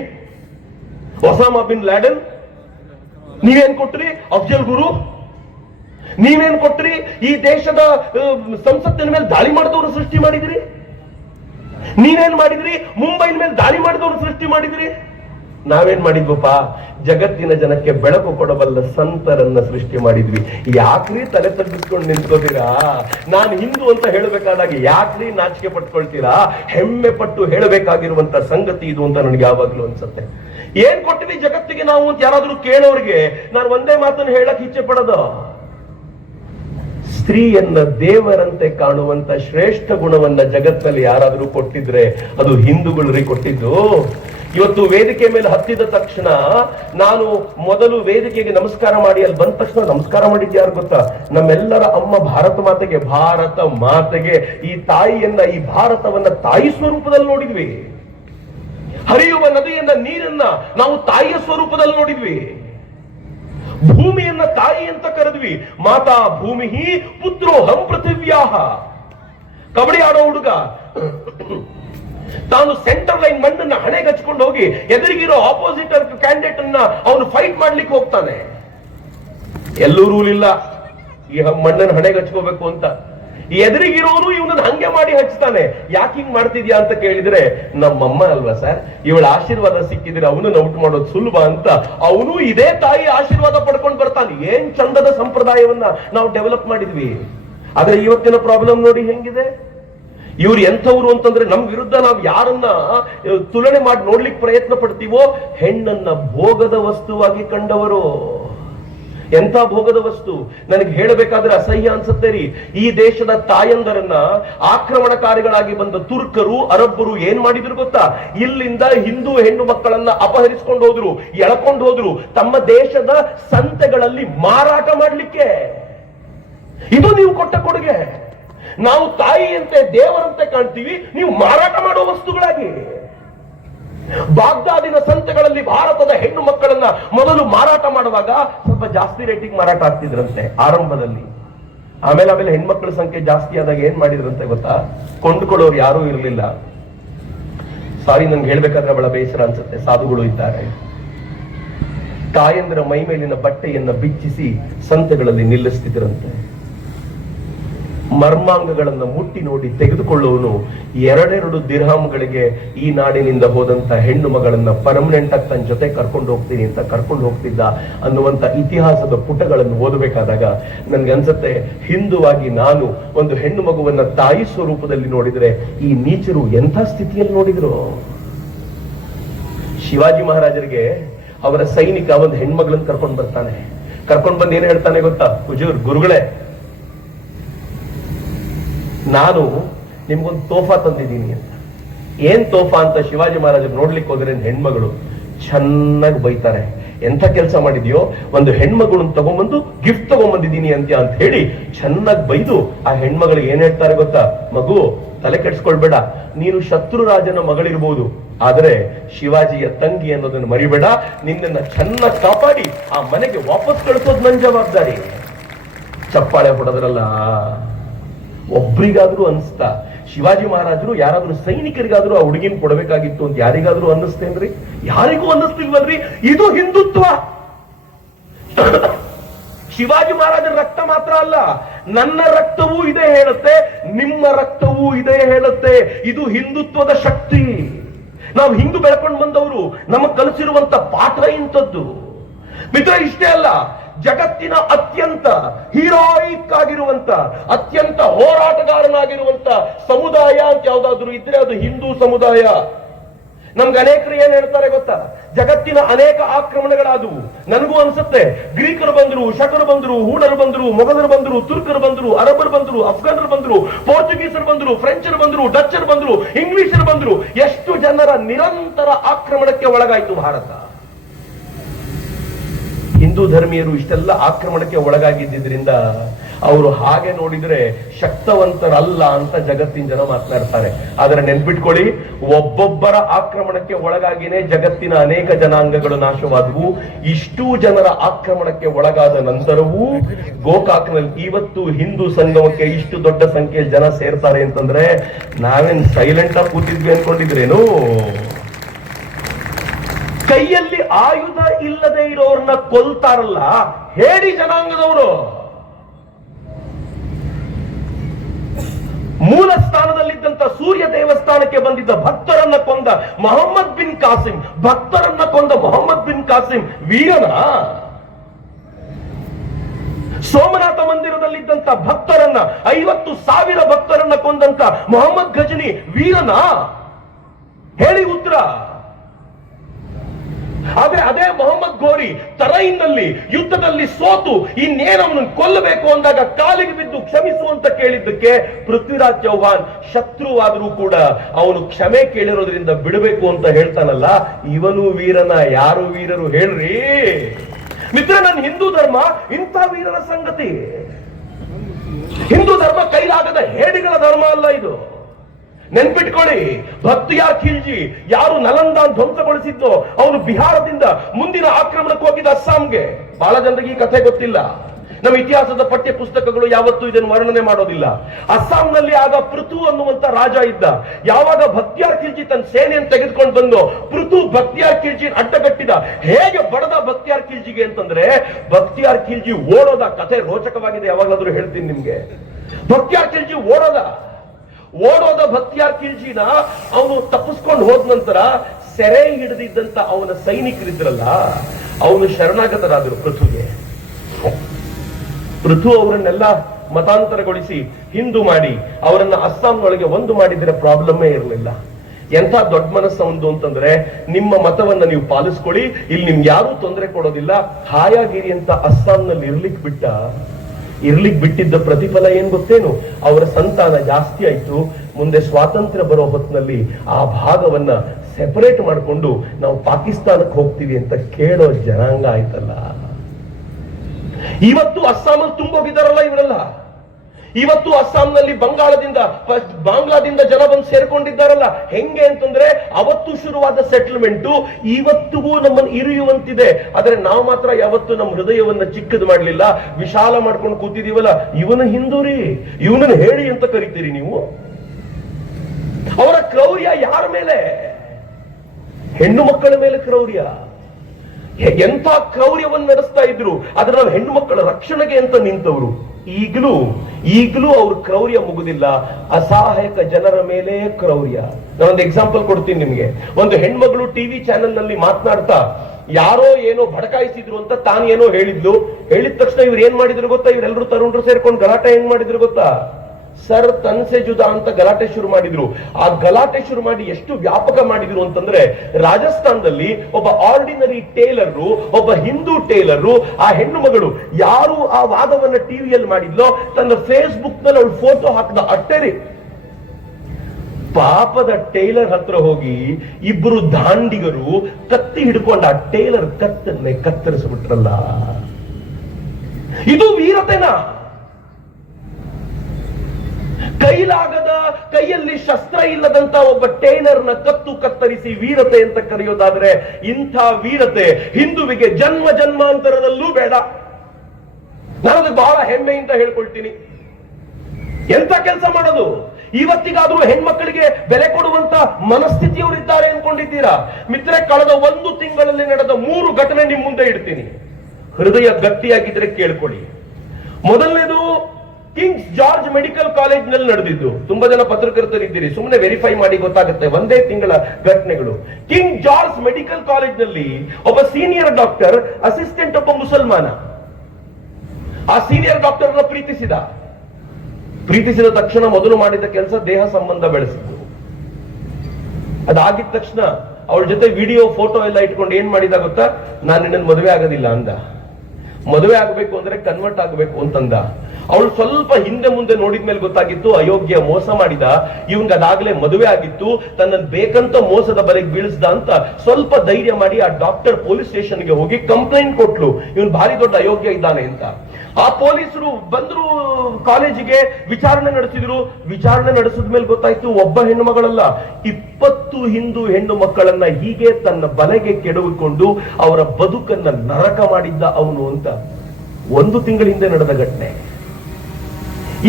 Osama bin Laden. ನೀವೇನ್ ಕೊಟ್ರಿ? ಅಫ್ಜಲ್ ಗುರು. ನೀವೇನ್ ಕೊಟ್ರಿ? ಈ ದೇಶದ ಸಂಸತ್ತಿನ ಮೇಲೆ ದಾಳಿ ಮಾಡಿದವರು ಸೃಷ್ಟಿ ಮಾಡಿದ್ರಿ. ನೀವೇನ್ ಮಾಡಿದ್ರಿ? ಮುಂಬೈನ ಮೇಲೆ ದಾಳಿ ಮಾಡಿದವರು ಸೃಷ್ಟಿ ಮಾಡಿದ್ರಿ. ನಾವೇನ್ ಮಾಡಿದ್ವಪ್ಪ? ಜಗತ್ತಿನ ಜನಕ್ಕೆ ಬೆಳಕು ಕೊಡಬಲ್ಲ ಸಂತರನ್ನ ಸೃಷ್ಟಿ ಮಾಡಿದ್ವಿ. ಯಾಕ್ರಿ ತಲೆ ತಗ್ಗಿಸ್ಕೊಂಡು ನಿಂತ್ಕೋತೀರಾ? ನಾನು ಹಿಂದೂ ಅಂತ ಹೇಳಬೇಕಾದಾಗ ಯಾಕ್ರಿ ನಾಚಿಕೆ ಪಟ್ಕೊಳ್ತೀರಾ? ಹೆಮ್ಮೆ ಪಟ್ಟು ಹೇಳಬೇಕಾಗಿರುವಂತ ಸಂಗತಿ ಇದು ಅಂತ ನನಗೆ ಯಾವಾಗ್ಲೂ ಅನ್ಸುತ್ತೆ. ಏನ್ ಕೊಟ್ಟಿವಿ ಜಗತ್ತಿಗೆ ನಾವು ಅಂತ ಯಾರಾದ್ರೂ ಕೇಳೋರಿಗೆ ನಾನು ಒಂದೇ ಮಾತನ್ನು ಹೇಳಕ್ ಇಚ್ಛೆ ಪಡೋದು, ಸ್ತ್ರೀಯನ್ನ ದೇವರಂತೆ ಕಾಣುವಂತ ಶ್ರೇಷ್ಠ ಗುಣವನ್ನ ಜಗತ್ತಲ್ಲಿ ಯಾರಾದ್ರೂ ಕೊಟ್ಟಿದ್ರೆ ಅದು ಹಿಂದೂಗಳಿಗೆ ಕೊಟ್ಟಿದ್ದು. ಇವತ್ತು ವೇದಿಕೆ ಮೇಲೆ ಹತ್ತಿದ ತಕ್ಷಣ ನಾನು ಮೊದಲು ವೇದಿಕೆಗೆ ನಮಸ್ಕಾರ ಮಾಡಿ ಅಲ್ಲಿ ಬಂದ ತಕ್ಷಣ ನಮಸ್ಕಾರ ಮಾಡಿದ್ದು ಯಾರು ಗೊತ್ತಾ? ನಮ್ಮೆಲ್ಲರ ಅಮ್ಮ ಭಾರತ ಮಾತೆಗೆ. ಭಾರತ ಮಾತೆಗೆ, ಈ ತಾಯಿಯನ್ನ, ಈ ಭಾರತವನ್ನ ತಾಯಿ ಸ್ವರೂಪದಲ್ಲಿ ನೋಡಿದ್ವಿ. ಹರಿಯುವ ನದಿಯನ್ನ, ನೀರನ್ನ ನಾವು ತಾಯಿಯ ಸ್ವರೂಪದಲ್ಲಿ ನೋಡಿದ್ವಿ. ಭೂಮಿಯನ್ನ ತಾಯಿ ಅಂತ ಕರೆದ್ವಿ. ಮಾತಾ ಭೂಮಿ ಪುತ್ರೋಹಂ ಪೃಥಿವ್ಯಾಹ. ಕಬಡ್ಡಿ ಆಡೋ ಹುಡುಗ ತಾನು ಸೆಂಟರ್ ಲೈನ್ ಮಣ್ಣನ್ನ ಹಣೆಗೆ ಹಚ್ಕೊಂಡು ಹೋಗಿ ಎದುರಿಗಿರೋ ಆಪೋಸಿಟ್ ಕ್ಯಾಂಡಿಡೇಟ್ ಅನ್ನ ಅವನು ಫೈಟ್ ಮಾಡ್ಲಿಕ್ಕೆ ಹೋಗ್ತಾನೆ. ಎಲ್ಲೂ ರೂಲ್ ಇಲ್ಲ ಈ ಮಣ್ಣನ್ನು ಹಣೆಗೆ ಹಚ್ಕೋಬೇಕು ಅಂತ. ಈ ಎದುರಿಗಿರೋರು ಇವನನ್ನ ಹಂಗೆ ಮಾಡಿ ಹಚ್ತಾನೆ. ಯಾಕೆ ಹಿಂಗ್ ಮಾಡ್ತಿದ್ಯಾ ಅಂತ ಕೇಳಿದ್ರೆ, ನಮ್ಮಮ್ಮ ಅಲ್ವಾ ಸರ್, ಇವಳ ಆಶೀರ್ವಾದ ಸಿಕ್ಕಿದ್ರೆ ಅವನು ಔಟ್ ಮಾಡೋದು ಸುಲಭ ಅಂತ ಅವನು ಇದೇ ತಾಯಿ ಆಶೀರ್ವಾದ ಪಡ್ಕೊಂಡು ಬರ್ತಾನೆ. ಏನ್ ಚಂದದ ಸಂಪ್ರದಾಯವನ್ನ ನಾವು ಡೆವಲಪ್ ಮಾಡಿದ್ವಿ. ಆದ್ರೆ ಇವತ್ತಿನ ಪ್ರಾಬ್ಲಮ್ ನೋಡಿ ಹೆಂಗಿದೆ. ಇವ್ರು ಎಂಥವ್ರು ಅಂತಂದ್ರೆ ನಮ್ ವಿರುದ್ಧ ನಾವು ಯಾರನ್ನ ತುಲನೆ ಮಾಡಿ ನೋಡ್ಲಿಕ್ಕೆ ಪ್ರಯತ್ನ ಪಡ್ತೀವೋ ಹೆಣ್ಣನ್ನ ಭೋಗದ ವಸ್ತುವಾಗಿ ಕಂಡವರು. ಎಂಥ ಭೋಗದ ವಸ್ತು ನನಗೆ ಹೇಳಬೇಕಾದ್ರೆ ಅಸಹ್ಯ ಅನ್ಸುತ್ತೆ ರೀ. ಈ ದೇಶದ ತಾಯಂದರನ್ನ ಆಕ್ರಮಣಕಾರಿಗಳಾಗಿ ಬಂದ ತುರ್ಕರು, ಅರಬ್ಬರು ಏನ್ ಮಾಡಿದ್ರು ಗೊತ್ತಾ? ಇಲ್ಲಿಂದ ಹಿಂದೂ ಹೆಣ್ಣು ಮಕ್ಕಳನ್ನ ಅಪಹರಿಸಿಕೊಂಡು ಹೋದ್ರು, ಎಳ್ಕೊಂಡು ಹೋದ್ರು, ತಮ್ಮ ದೇಶದ ಸಂತೆಗಳಲ್ಲಿ ಮಾರಾಟ ಮಾಡ್ಲಿಕ್ಕೆ. ಇದು ನೀವು ಕೊಟ್ಟ ಕೊಡುಗೆ. ನಾವು ತಾಯಿಯಂತೆ ದೇವರಂತೆ ಕಾಣ್ತೀವಿ, ನೀವು ಮಾರಾಟ ಮಾಡುವ ವಸ್ತುಗಳಾಗಿ. ಬಾಗ್ದಾದಿನ ಸಂತೆಗಳಲ್ಲಿ ಭಾರತದ ಹೆಣ್ಣು ಮಕ್ಕಳನ್ನ ಮೊದಲು ಮಾರಾಟ ಮಾಡುವಾಗ ಸ್ವಲ್ಪ ಜಾಸ್ತಿ ರೇಟಿಗೆ ಮಾರಾಟ ಆಗ್ತಿದ್ರಂತೆ ಆರಂಭದಲ್ಲಿ. ಆಮೇಲೆ ಹೆಣ್ಮಕ್ಳ ಸಂಖ್ಯೆ ಜಾಸ್ತಿ ಆದಾಗ ಏನ್ ಮಾಡಿದ್ರಂತೆ ಗೊತ್ತಾ? ಕೊಂಡುಕೊಳ್ಳೋರು ಯಾರೂ ಇರಲಿಲ್ಲ. ಸಾರಿ, ನನ್ಗೆ ಹೇಳ್ಬೇಕಾದ್ರೆ ಬಹಳ ಬೇಸರ ಅನ್ಸುತ್ತೆ. ಸಾಧುಗಳು ಇದ್ದಾರೆ, ತಾಯಂದಿರ ಮೈ ಮೇಲಿನ ಬಟ್ಟೆಯನ್ನ ಬಿಚ್ಚಿಸಿ ಸಂತೆಗಳಲ್ಲಿ ನಿಲ್ಲಿಸ್ತಿದ್ರಂತೆ. ಮರ್ಮಾಂಗಗಳನ್ನ ಮುಟ್ಟಿ ನೋಡಿ ತೆಗೆದುಕೊಳ್ಳುವನು 2 ದಿರ್ಹಾಮ್ಗಳಿಗೆ ಈ ನಾಡಿನಿಂದ ಹೋದಂತ ಹೆಣ್ಣು ಮಗಳನ್ನ ಪರ್ಮನೆಂಟ್ ಆಗಿ ತನ್ನ ಜೊತೆ ಕರ್ಕೊಂಡು ಹೋಗ್ತೀನಿ ಅಂತ ಕರ್ಕೊಂಡು ಹೋಗ್ತಿದ್ದ ಅನ್ನುವಂತ ಇತಿಹಾಸದ ಪುಟಗಳನ್ನು ಓದಬೇಕಾದಾಗ ನನ್ಗನ್ಸತ್ತೆ, ಹಿಂದುವಾಗಿ ನಾನು ಒಂದು ಹೆಣ್ಣು ಮಗುವನ್ನ ತಾಯಿ ಸ್ವರೂಪದಲ್ಲಿ ನೋಡಿದ್ರೆ ಈ ನೀಚರು ಎಂಥ ಸ್ಥಿತಿಯಲ್ಲಿ ನೋಡಿದ್ರು. ಶಿವಾಜಿ ಮಹಾರಾಜರಿಗೆ ಅವರ ಸೈನಿಕ ಒಂದು ಹೆಣ್ಮಗಳನ್ನ ಕರ್ಕೊಂಡು ಬರ್ತಾನೆ. ಕರ್ಕೊಂಡು ಬಂದು ಏನ್ ಹೇಳ್ತಾನೆ ಗೊತ್ತಾ? ಹುಜೂರ್, ಗುರುಗಳೇ, ನಾನು ನಿಮ್ಗೊಂದು ತೋಫಾ ತಂದಿದ್ದೀನಿ ಅಂತ. ಏನ್ ತೋಫಾ ಅಂತ ಶಿವಾಜಿ ಮಹಾರಾಜರು ನೋಡ್ಲಿಕ್ಕೆ ಹೋದ್ರೆ ಹೆಣ್ಮಗಳು ಚೆನ್ನಾಗಿ ಬೈತಾರೆ. ಎಂಥ ಕೆಲಸ ಮಾಡಿದ್ಯೋ, ಒಂದು ಹೆಣ್ಮಗಳನ್ನ ತಗೊಂಡ್ಬಂದು ಗಿಫ್ಟ್ ತಗೊಂಡ್ಬಂದಿದ್ದೀನಿ ಅಂತ ಹೇಳಿ ಚೆನ್ನಾಗಿ ಬೈದು ಆ ಹೆಣ್ಮಗಳಿಗೆ ಏನ್ ಹೇಳ್ತಾರೆ ಗೊತ್ತಾ? ಮಗು, ತಲೆ ಕೆಡಿಸ್ಕೊಳ್ಬೇಡ, ನೀನು ಶತ್ರುರಾಜನ ಮಗಳಿರ್ಬೋದು, ಆದ್ರೆ ಶಿವಾಜಿಯ ತಂಗಿ ಅನ್ನೋದನ್ನು ಮರಿಬೇಡ. ನಿನ್ನನ್ನ ಚೆನ್ನಾಗಿ ಕಾಪಾಡಿ ಆ ಮನೆಗೆ ವಾಪಸ್ ಕಳಿಸೋದು ನನ್ನ ಜವಾಬ್ದಾರಿ. ಚಪ್ಪಾಳೆ ಹೊಡೆದ್ರಲ್ಲ. ಒಬ್ರಿಗಾದ್ರೂ ಅನ್ಸ್ತಾ ಶಿವಾಜಿ ಮಹಾರಾಜರು ಯಾರಾದ್ರೂ ಸೈನಿಕರಿಗಾದ್ರೂ ಆ ಹುಡುಗಿನ ಕೊಡಬೇಕಾಗಿತ್ತು ಅಂತ ಯಾರಿಗಾದ್ರೂ ಅನ್ನಿಸ್ತೇನ್ರಿ? ಯಾರಿಗೂ ಅನ್ನಿಸ್ತಿಲ್ವಲ್ರಿ. ಇದು ಹಿಂದುತ್ವ. ಶಿವಾಜಿ ಮಹಾರಾಜರ ರಕ್ತ ಮಾತ್ರ ಅಲ್ಲ, ನನ್ನ ರಕ್ತವೂ ಇದೇ ಹೇಳುತ್ತೆ, ನಿಮ್ಮ ರಕ್ತವೂ ಇದೇ ಹೇಳುತ್ತೆ. ಇದು ಹಿಂದುತ್ವದ ಶಕ್ತಿ. ನಾವು ಹಿಂದೂ ಬೆಳ್ಕೊಂಡು ಬಂದವರು, ನಮಗ್ ಕಲಿಸಿರುವಂತ ಪಾಠ ಇಂಥದ್ದು. ಮಿತ್ರ, ಇಷ್ಟೇ ಅಲ್ಲ, ಜಗತ್ತಿನ ಅತ್ಯಂತ ಹೀರೋಯಿಕ್ ಆಗಿರುವಂತ, ಅತ್ಯಂತ ಹೋರಾಟಗಾರನಾಗಿರುವಂತ ಸಮುದಾಯ ಅಂತ ಯಾವ್ದಾದ್ರು ಇದ್ರೆ ಅದು ಹಿಂದೂ ಸಮುದಾಯ. ನಮ್ಗೆ ಅನೇಕರು ಏನ್ ಹೇಳ್ತಾರೆ ಗೊತ್ತಾ, ಜಗತ್ತಿನ ಅನೇಕ ಆಕ್ರಮಣಗಳಾದವು. ನನಗೂ ಅನ್ಸುತ್ತೆ, ಗ್ರೀಕರು ಬಂದ್ರು, ಶಕರು ಬಂದ್ರು, ಹೂಣರು ಬಂದ್ರು, ಮೊಘಲರು ಬಂದ್ರು, ತುರ್ಕರು ಬಂದ್ರು, ಅರಬರು ಬಂದ್ರು, ಅಫ್ಘಾನರು ಬಂದ್ರು, ಪೋರ್ಚುಗೀಸರು ಬಂದ್ರು, ಫ್ರೆಂಚರು ಬಂದ್ರು, ಡಚ್ಚರು ಬಂದ್ರು, ಇಂಗ್ಲಿಷರು ಬಂದ್ರು. ಎಷ್ಟು ಜನರ ನಿರಂತರ ಆಕ್ರಮಣಕ್ಕೆ ಒಳಗಾಯಿತು ಭಾರತ. ಹಿಂದೂ ಧರ್ಮೀಯರು ಇಷ್ಟೆಲ್ಲ ಆಕ್ರಮಣಕ್ಕೆ ಒಳಗಾಗಿದ್ದರಿಂದ ಅವರು ಹಾಗೆ ನೋಡಿದ್ರೆ ಶಕ್ತವಂತರಲ್ಲ ಅಂತ ಜಗತ್ತಿನ ಜನ ಮಾತನಾಡ್ತಾರೆ. ಆದ್ರೆ ನೆನ್ಪಿಟ್ಕೊಳ್ಳಿ, ಒಬ್ಬೊಬ್ಬರ ಆಕ್ರಮಣಕ್ಕೆ ಒಳಗಾಗಿನೇ ಜಗತ್ತಿನ ಅನೇಕ ಜನಾಂಗಗಳು ನಾಶವಾದವು. ಇಷ್ಟೂ ಜನರ ಆಕ್ರಮಣಕ್ಕೆ ಒಳಗಾದ ನಂತರವೂ ಗೋಕಾಕ್ನಲ್ಲಿ ಇವತ್ತು ಹಿಂದೂ ಸಂಗಮಕ್ಕೆ ಇಷ್ಟು ದೊಡ್ಡ ಸಂಖ್ಯೆಯಲ್ಲಿ ಜನ ಸೇರ್ತಾರೆ ಅಂತಂದ್ರೆ ನಾವೇನ್ ಸೈಲೆಂಟ್ ಆಗಿ ಕೂತಿದ್ವಿ ಅನ್ಕೊಂಡಿದ್ರೇನು? ಕೈಯಲ್ಲಿ ಆಯುಧ ಇಲ್ಲದೆ ಇರೋರನ್ನ ಕೊಲ್ತಾರಲ್ಲ, ಹೇಳಿ ಜನಾಂಗದವರು. ಮೂಲ ಸ್ಥಾನದಲ್ಲಿದ್ದಂತ ಸೂರ್ಯ ದೇವಸ್ಥಾನಕ್ಕೆ ಬಂದಿದ್ದ ಭಕ್ತರನ್ನ ಕೊಂದ ಮೊಹಮ್ಮದ್ ಬಿನ್ ಕಾಸಿಂ, ಭಕ್ತರನ್ನ ಕೊಂದ ಮೊಹಮ್ಮದ್ ಬಿನ್ ಕಾಸಿಂ ವೀರನ? ಸೋಮನಾಥ ಮಂದಿರದಲ್ಲಿದ್ದಂತ ಭಕ್ತರನ್ನ 50,000 ಭಕ್ತರನ್ನ ಕೊಂದಂತ ಮೊಹಮ್ಮದ್ ಗಜನಿ ವೀರನ? ಹೇಳಿ ಉತ್ತರ. ಆದ್ರೆ ಅದೇ ಮೊಹಮ್ಮದ್ ಗೋರಿ ತರೈನ್ನಲ್ಲಿ ಯುದ್ಧದಲ್ಲಿ ಸೋತು ಇನ್ನೇನವನು ಕೊಲ್ಲಬೇಕು ಅಂದಾಗ ಕಾಲಿಗೆ ಬಿದ್ದು ಕ್ಷಮಿಸು ಅಂತ ಕೇಳಿದ್ದಕ್ಕೆ ಪೃಥ್ವಿರಾಜ್ ಚೌಹಾಣ್ ಶತ್ರುವಾದರೂ ಕೂಡ ಅವನು ಕ್ಷಮೆ ಕೇಳಿರೋದ್ರಿಂದ ಬಿಡಬೇಕು ಅಂತ ಹೇಳ್ತಾನಲ್ಲ, ಇವನು ವೀರನ? ಯಾರು ವೀರರು ಹೇಳ್ರಿ ಮಿತ್ರ? ನನ್ನ ಹಿಂದೂ ಧರ್ಮ ಇಂಥ ವೀರನ ಸಂಗತಿ. ಹಿಂದೂ ಧರ್ಮ ಕೈಲಾಗದ ಹೇಡಿಗಳ ಧರ್ಮ ಅಲ್ಲ ಇದು. ನೆನ್ಪಿಟ್ಕೊಳ್ಳಿ, ಭಕ್ತಿಯಾರ್ ಖಿಲ್ಜಿ ಯಾರು ನಲಂದ ಧ್ವಂಸಗೊಳಿಸಿದ್ದೋ ಅವನು ಬಿಹಾರದಿಂದ ಮುಂದಿನ ಆಕ್ರಮಣಕ್ಕೆ ಹೋಗಿದ್ದ ಅಸ್ಸಾಂಗೆ. ಬಹಳ ಜನರಿಗೆ ಈ ಕಥೆ ಗೊತ್ತಿಲ್ಲ. ನಮ್ಮ ಇತಿಹಾಸದ ಪಠ್ಯ ಪುಸ್ತಕಗಳು ಯಾವತ್ತೂ ಇದನ್ನು ವರ್ಣನೆ ಮಾಡೋದಿಲ್ಲ. ಅಸ್ಸಾಂನಲ್ಲಿ ಆಗ ಪೃಥು ಅನ್ನುವಂತ ರಾಜ ಇದ್ದ. ಯಾವಾಗ ಭಕ್ತಿಯಾರ್ ಖಿಲ್ಜಿ ತನ್ನ ಸೇನೆಯನ್ನು ತೆಗೆದುಕೊಂಡು ಬಂದು ಪೃಥು ಭಕ್ತಿಯಾರ್ ಖಿಲ್ಜಿ ಅಡ್ಡಗಟ್ಟಿದ. ಹೇಗೆ ಬಡದ ಭಕ್ತಿಯಾರ್ ಖಿಲ್ಜಿಗೆ ಅಂತಂದ್ರೆ, ಭಕ್ತಿಯಾರ್ ಖಿಲ್ಜಿ ಓಡೋದ ಕಥೆ ರೋಚಕವಾಗಿದೆ, ಯಾವಾಗಲಾದ್ರೂ ಹೇಳ್ತೀನಿ ನಿಮ್ಗೆ. ಭಕ್ತಿಯಾರ್ ಖಿಲ್ಜಿ ಓಡೋದ ಭಕ್ತಿಯಾರ್ ಖಿಲ್ಜಿನ ಅವನು ತಪ್ಪಿಸ್ಕೊಂಡು ಹೋದ ನಂತರ ಸೆರೆ ಹಿಡಿದಿದ್ದಂತ ಅವನ ಸೈನಿಕರಿದ್ರಲ್ಲ, ಅವನು ಶರಣಾಗತರಾದರು ಪೃಥುಗೆ. ಪೃಥು ಅವರನ್ನೆಲ್ಲ ಮತಾಂತರಗೊಳಿಸಿ ಹಿಂದೂ ಮಾಡಿ ಅವರನ್ನ ಅಸ್ಸಾಂನೊಳಗೆ ಒಂದು ಮಾಡಿದ್ರೆ ಪ್ರಾಬ್ಲಮ್ಮೇ ಇರಲಿಲ್ಲ. ಎಂಥ ದೊಡ್ಡ ಮನಸ್ಸು ಒಂದು ಅಂತಂದ್ರೆ, ನಿಮ್ಮ ಮತವನ್ನ ನೀವು ಪಾಲಿಸ್ಕೊಳ್ಳಿ, ಇಲ್ಲಿ ನಿಮ್ಗೆ ಯಾರು ತೊಂದರೆ ಕೊಡೋದಿಲ್ಲ, ಹಾಯಾಗಿರಿ ಅಂತ ಅಸ್ಸಾಂನಲ್ಲಿ ಇರ್ಲಿಕ್ ಬಿಟ್ಟಿದ್ದ ಪ್ರತಿಫಲ ಏನ್ ಗೊತ್ತೇನು? ಅವರ ಸಂತಾನ ಜಾಸ್ತಿ ಆಯ್ತು. ಮುಂದೆ ಸ್ವಾತಂತ್ರ್ಯ ಬರೋ ಹೊತ್ತಿನಲ್ಲಿ ಆ ಭಾಗವನ್ನ ಸೆಪರೇಟ್ ಮಾಡಿಕೊಂಡು ನಾವು ಪಾಕಿಸ್ತಾನಕ್ಕೆ ಹೋಗ್ತೀವಿ ಅಂತ ಕೇಳೋ ಜನಾಂಗ ಆಯ್ತಲ್ಲ. ಇವತ್ತು ಅಸ್ಸಾಮಲ್ಲಿ ತುಂಬೋಗಿದ್ದಾರಲ್ಲ ಇವರೆಲ್ಲ. ಇವತ್ತು ಅಸ್ಸಾಂನಲ್ಲಿ ಬಾಂಗ್ಲಾದಿಂದ ಜನ ಬಂದು ಸೇರ್ಕೊಂಡಿದ್ದಾರಲ್ಲ. ಹೆಂಗೆ ಅಂತಂದ್ರೆ, ಅವತ್ತು ಶುರುವಾದ ಸೆಟಲ್ಮೆಂಟ್ ಇವತ್ತಿಗೂ ನಮ್ಮನ್ನು ಇರಿಯುವಂತಿದೆ. ಆದ್ರೆ ನಾವು ಮಾತ್ರ ಯಾವತ್ತು ನಮ್ಮ ಹೃದಯವನ್ನ ಚಿಕ್ಕದು ಮಾಡಲಿಲ್ಲ, ವಿಶಾಲ ಮಾಡ್ಕೊಂಡು ಕೂತಿದೀವಲ್ಲ. ಇವನು ಹಿಂದೂರಿ, ಇವನನ್ನು ಹೇಳಿ ಅಂತ ಕರಿತೀರಿ ನೀವು? ಅವರ ಕ್ರೌರ್ಯ ಯಾರ ಮೇಲೆ? ಹೆಣ್ಣು ಮಕ್ಕಳ ಮೇಲೆ ಕ್ರೌರ್ಯ. ಎಂಥ ಕ್ರೌರ್ಯವನ್ನು ನಡೆಸ್ತಾ ಇದ್ರು. ಆದ್ರೆ ನಾವು ಹೆಣ್ಣು ಮಕ್ಕಳ ರಕ್ಷಣೆಗೆ ಅಂತ ನಿಂತವರು. ಈಗಲೂ ಅವ್ರ ಕ್ರೌರ್ಯ ಮುಗುದಿಲ್ಲ. ಅಸಹಾಯಕ ಜನರ ಮೇಲೆ ಕ್ರೌರ್ಯ. ನಾನೊಂದು ಎಕ್ಸಾಂಪಲ್ ಕೊಡ್ತೀನಿ ನಿಮ್ಗೆ. ಒಂದು ಹೆಣ್ಮಗಳು ಟಿವಿ ಚಾನೆಲ್ ನಲ್ಲಿ ಮಾತನಾಡ್ತಾ ಯಾರೋ ಏನೋ ಭಡಕಾಯಿಸಿದ್ರು ಅಂತ ತಾನು ಏನೋ ಹೇಳಿದ್ಲು. ಹೇಳಿದ ತಕ್ಷಣ ಇವ್ರು ಏನ್ ಮಾಡಿದ್ರು ಗೊತ್ತಾ? ಇವರೆಲ್ಲರೂ ತರುಣರು ಸೇರ್ಕೊಂಡು ಗಲಾಟೆ ಹೆಂಗ್ ಮಾಡಿದ್ರು ಗೊತ್ತಾ? ಸರ್ ತನ್ಸೆ ಜುದಾ ಅಂತ ಗಲಾಟೆ ಶುರು ಮಾಡಿದ್ರು. ಆ ಗಲಾಟೆ ಶುರು ಮಾಡಿ ಎಷ್ಟು ವ್ಯಾಪಕ ಮಾಡಿದ್ರು ಅಂತಂದ್ರೆ, ರಾಜಸ್ಥಾನದಲ್ಲಿ ಒಬ್ಬ ಆರ್ಡಿನರಿ ಟೇಲರ್, ಒಬ್ಬ ಹಿಂದೂ ಟೇಲರ್, ಆ ಹೆಣ್ಣು ಮಗಳು ಯಾರು ಆ ವಾದವನ್ನ ಟಿವಿಯಲ್ಲಿ ಮಾಡಿದ್ಲೋ ತನ್ನ ಫೇಸ್ಬುಕ್ ನಲ್ಲಿ ಅವಳು ಫೋಟೋ ಹಾಕಿದ. ಅಟ್ಟೇರಿ ಪಾಪದ ಟೇಲರ್ ಹತ್ರ ಹೋಗಿ ಇಬ್ರು ದಾಂಡಿಗರು ಕತ್ತಿ ಹಿಡ್ಕೊಂಡು ಆ ಟೇಲರ್ ಕತ್ತನ್ನೇ ಕತ್ತರಿಸ್ಬಿಟ್ರಲ್ಲ. ಇದು ವೀರತೆನಾ? ಕೈಲಾಗದ, ಕೈಯಲ್ಲಿ ಶಸ್ತ್ರ ಇಲ್ಲದಂತ ಒಬ್ಬ ಟೇಲರ್ನ ಕತ್ತು ಕತ್ತರಿಸಿ ವೀರತೆ ಅಂತ ಕರೆಯೋದಾದ್ರೆ, ಇಂಥ ವೀರತೆ ಹಿಂದುವಿಗೆ ಜನ್ಮ ಜನ್ಮಾಂತರದಲ್ಲೂ ಬೇಡ. ನಾನು ಬಹಳ ಹೆಮ್ಮೆಯಿಂದ ಹೇಳ್ಕೊಳ್ತೀನಿ. ಎಂತ ಕೆಲಸ ಮಾಡೋದು? ಇವತ್ತಿಗಾದ್ರೂ ಹೆಣ್ಮಕ್ಕಳಿಗೆ ಬೆಲೆ ಕೊಡುವಂತ ಮನಸ್ಥಿತಿಯವರಿದ್ದಾರೆ ಅನ್ಕೊಂಡಿದ್ದೀರಾ? ಮಿತ್ರ, ಕಳೆದ 1 ತಿಂಗಳಲ್ಲಿ ನಡೆದ 3 ಘಟನೆ ನಿಮ್ ಮುಂದೆ ಇಡ್ತೀನಿ. ಹೃದಯ ಗಟ್ಟಿಯಾಗಿದ್ರೆ ಕೇಳ್ಕೊಳ್ಳಿ. ಮೊದಲನೇದು ಕಿಂಗ್ಸ್ ಜಾರ್ಜ್ ಮೆಡಿಕಲ್ ಕಾಲೇಜ್ ನಲ್ಲಿ ನಡೆದಿದ್ದು. ತುಂಬಾ ಜನ ಪತ್ರಕರ್ತರಿದ್ದೀರಿ, ಸುಮ್ಮನೆ ವೆರಿಫೈ ಮಾಡಿ ಗೊತ್ತಾಗುತ್ತೆ. 1 ತಿಂಗಳ ಘಟನೆಗಳು. ಕಿಂಗ್ ಜಾರ್ಜ್ ಮೆಡಿಕಲ್ ಕಾಲೇಜ್ ನಲ್ಲಿ ಒಬ್ಬ ಸೀನಿಯರ್ ಡಾಕ್ಟರ್, ಅಸಿಸ್ಟೆಂಟ್ ಒಬ್ಬ ಮುಸಲ್ಮಾನ. ಆ ಸೀನಿಯರ್ ಡಾಕ್ಟರ್ನ ಪ್ರೀತಿಸಿದ ತಕ್ಷಣ ಮೊದಲು ಮಾಡಿದ ಕೆಲಸ ದೇಹ ಸಂಬಂಧ ಬೆಳೆಸಿದ್ದು. ಅದಾಗಿದ ತಕ್ಷಣ ಅವಳ ಜೊತೆ ವಿಡಿಯೋ ಫೋಟೋ ಎಲ್ಲ ಇಟ್ಕೊಂಡು ಏನ್ ಮಾಡಿದ ಗೊತ್ತಾ, ನಾನು ನಿನ್ನ ಮದುವೆ ಆಗೋದಿಲ್ಲ ಅಂದ. ಮದುವೆ ಆಗ್ಬೇಕು ಅಂದ್ರೆ ಕನ್ವರ್ಟ್ ಆಗ್ಬೇಕು ಅಂತಂದ. ಅವಳು ಸ್ವಲ್ಪ ಹಿಂದೆ ಮುಂದೆ ನೋಡಿದ್ಮೇಲೆ ಗೊತ್ತಾಗಿತ್ತು ಅಯೋಗ್ಯ, ಮೋಸ ಮಾಡಿದ, ಇವಂಗ ಅದಾಗ್ಲೇ ಮದುವೆ ಆಗಿತ್ತು, ತನ್ನನ್ನು ಬೇಕಂತ ಮೋಸದ ಬಲೆಗೆ ಬೀಳಿಸ್ದ ಅಂತ ಸ್ವಲ್ಪ ಧೈರ್ಯ ಮಾಡಿ ಆ ಡಾಕ್ಟರ್ ಪೊಲೀಸ್ ಸ್ಟೇಷನ್ಗೆ ಹೋಗಿ ಕಂಪ್ಲೇಂಟ್ ಕೊಟ್ಲು, ಇವನ್ ಭಾರಿ ದೊಡ್ಡ ಅಯೋಗ್ಯ ಇದ್ದಾನೆ ಅಂತ. ಆ ಪೊಲೀಸರು ಬಂದ್ರು, ಕಾಲೇಜಿಗೆ ವಿಚಾರಣೆ ನಡೆಸಿದ್ರು. ವಿಚಾರಣೆ ನಡೆಸಿದ್ಮೇಲೆ ಗೊತ್ತಾಯ್ತು ಒಬ್ಬ ಹೆಣ್ಣು ಮಗಳಲ್ಲ, 20 ಹಿಂದೂ ಹೆಣ್ಣು ಮಕ್ಕಳನ್ನ ಹೀಗೆ ತನ್ನ ಬಲೆಗೆ ಕೆಡವಿಕೊಂಡು ಅವರ ಬದುಕನ್ನ ನರಕ ಮಾಡಿದ್ದ ಅವನು ಅಂತ. 1 ತಿಂಗಳ ಹಿಂದೆ ನಡೆದ ಘಟನೆ.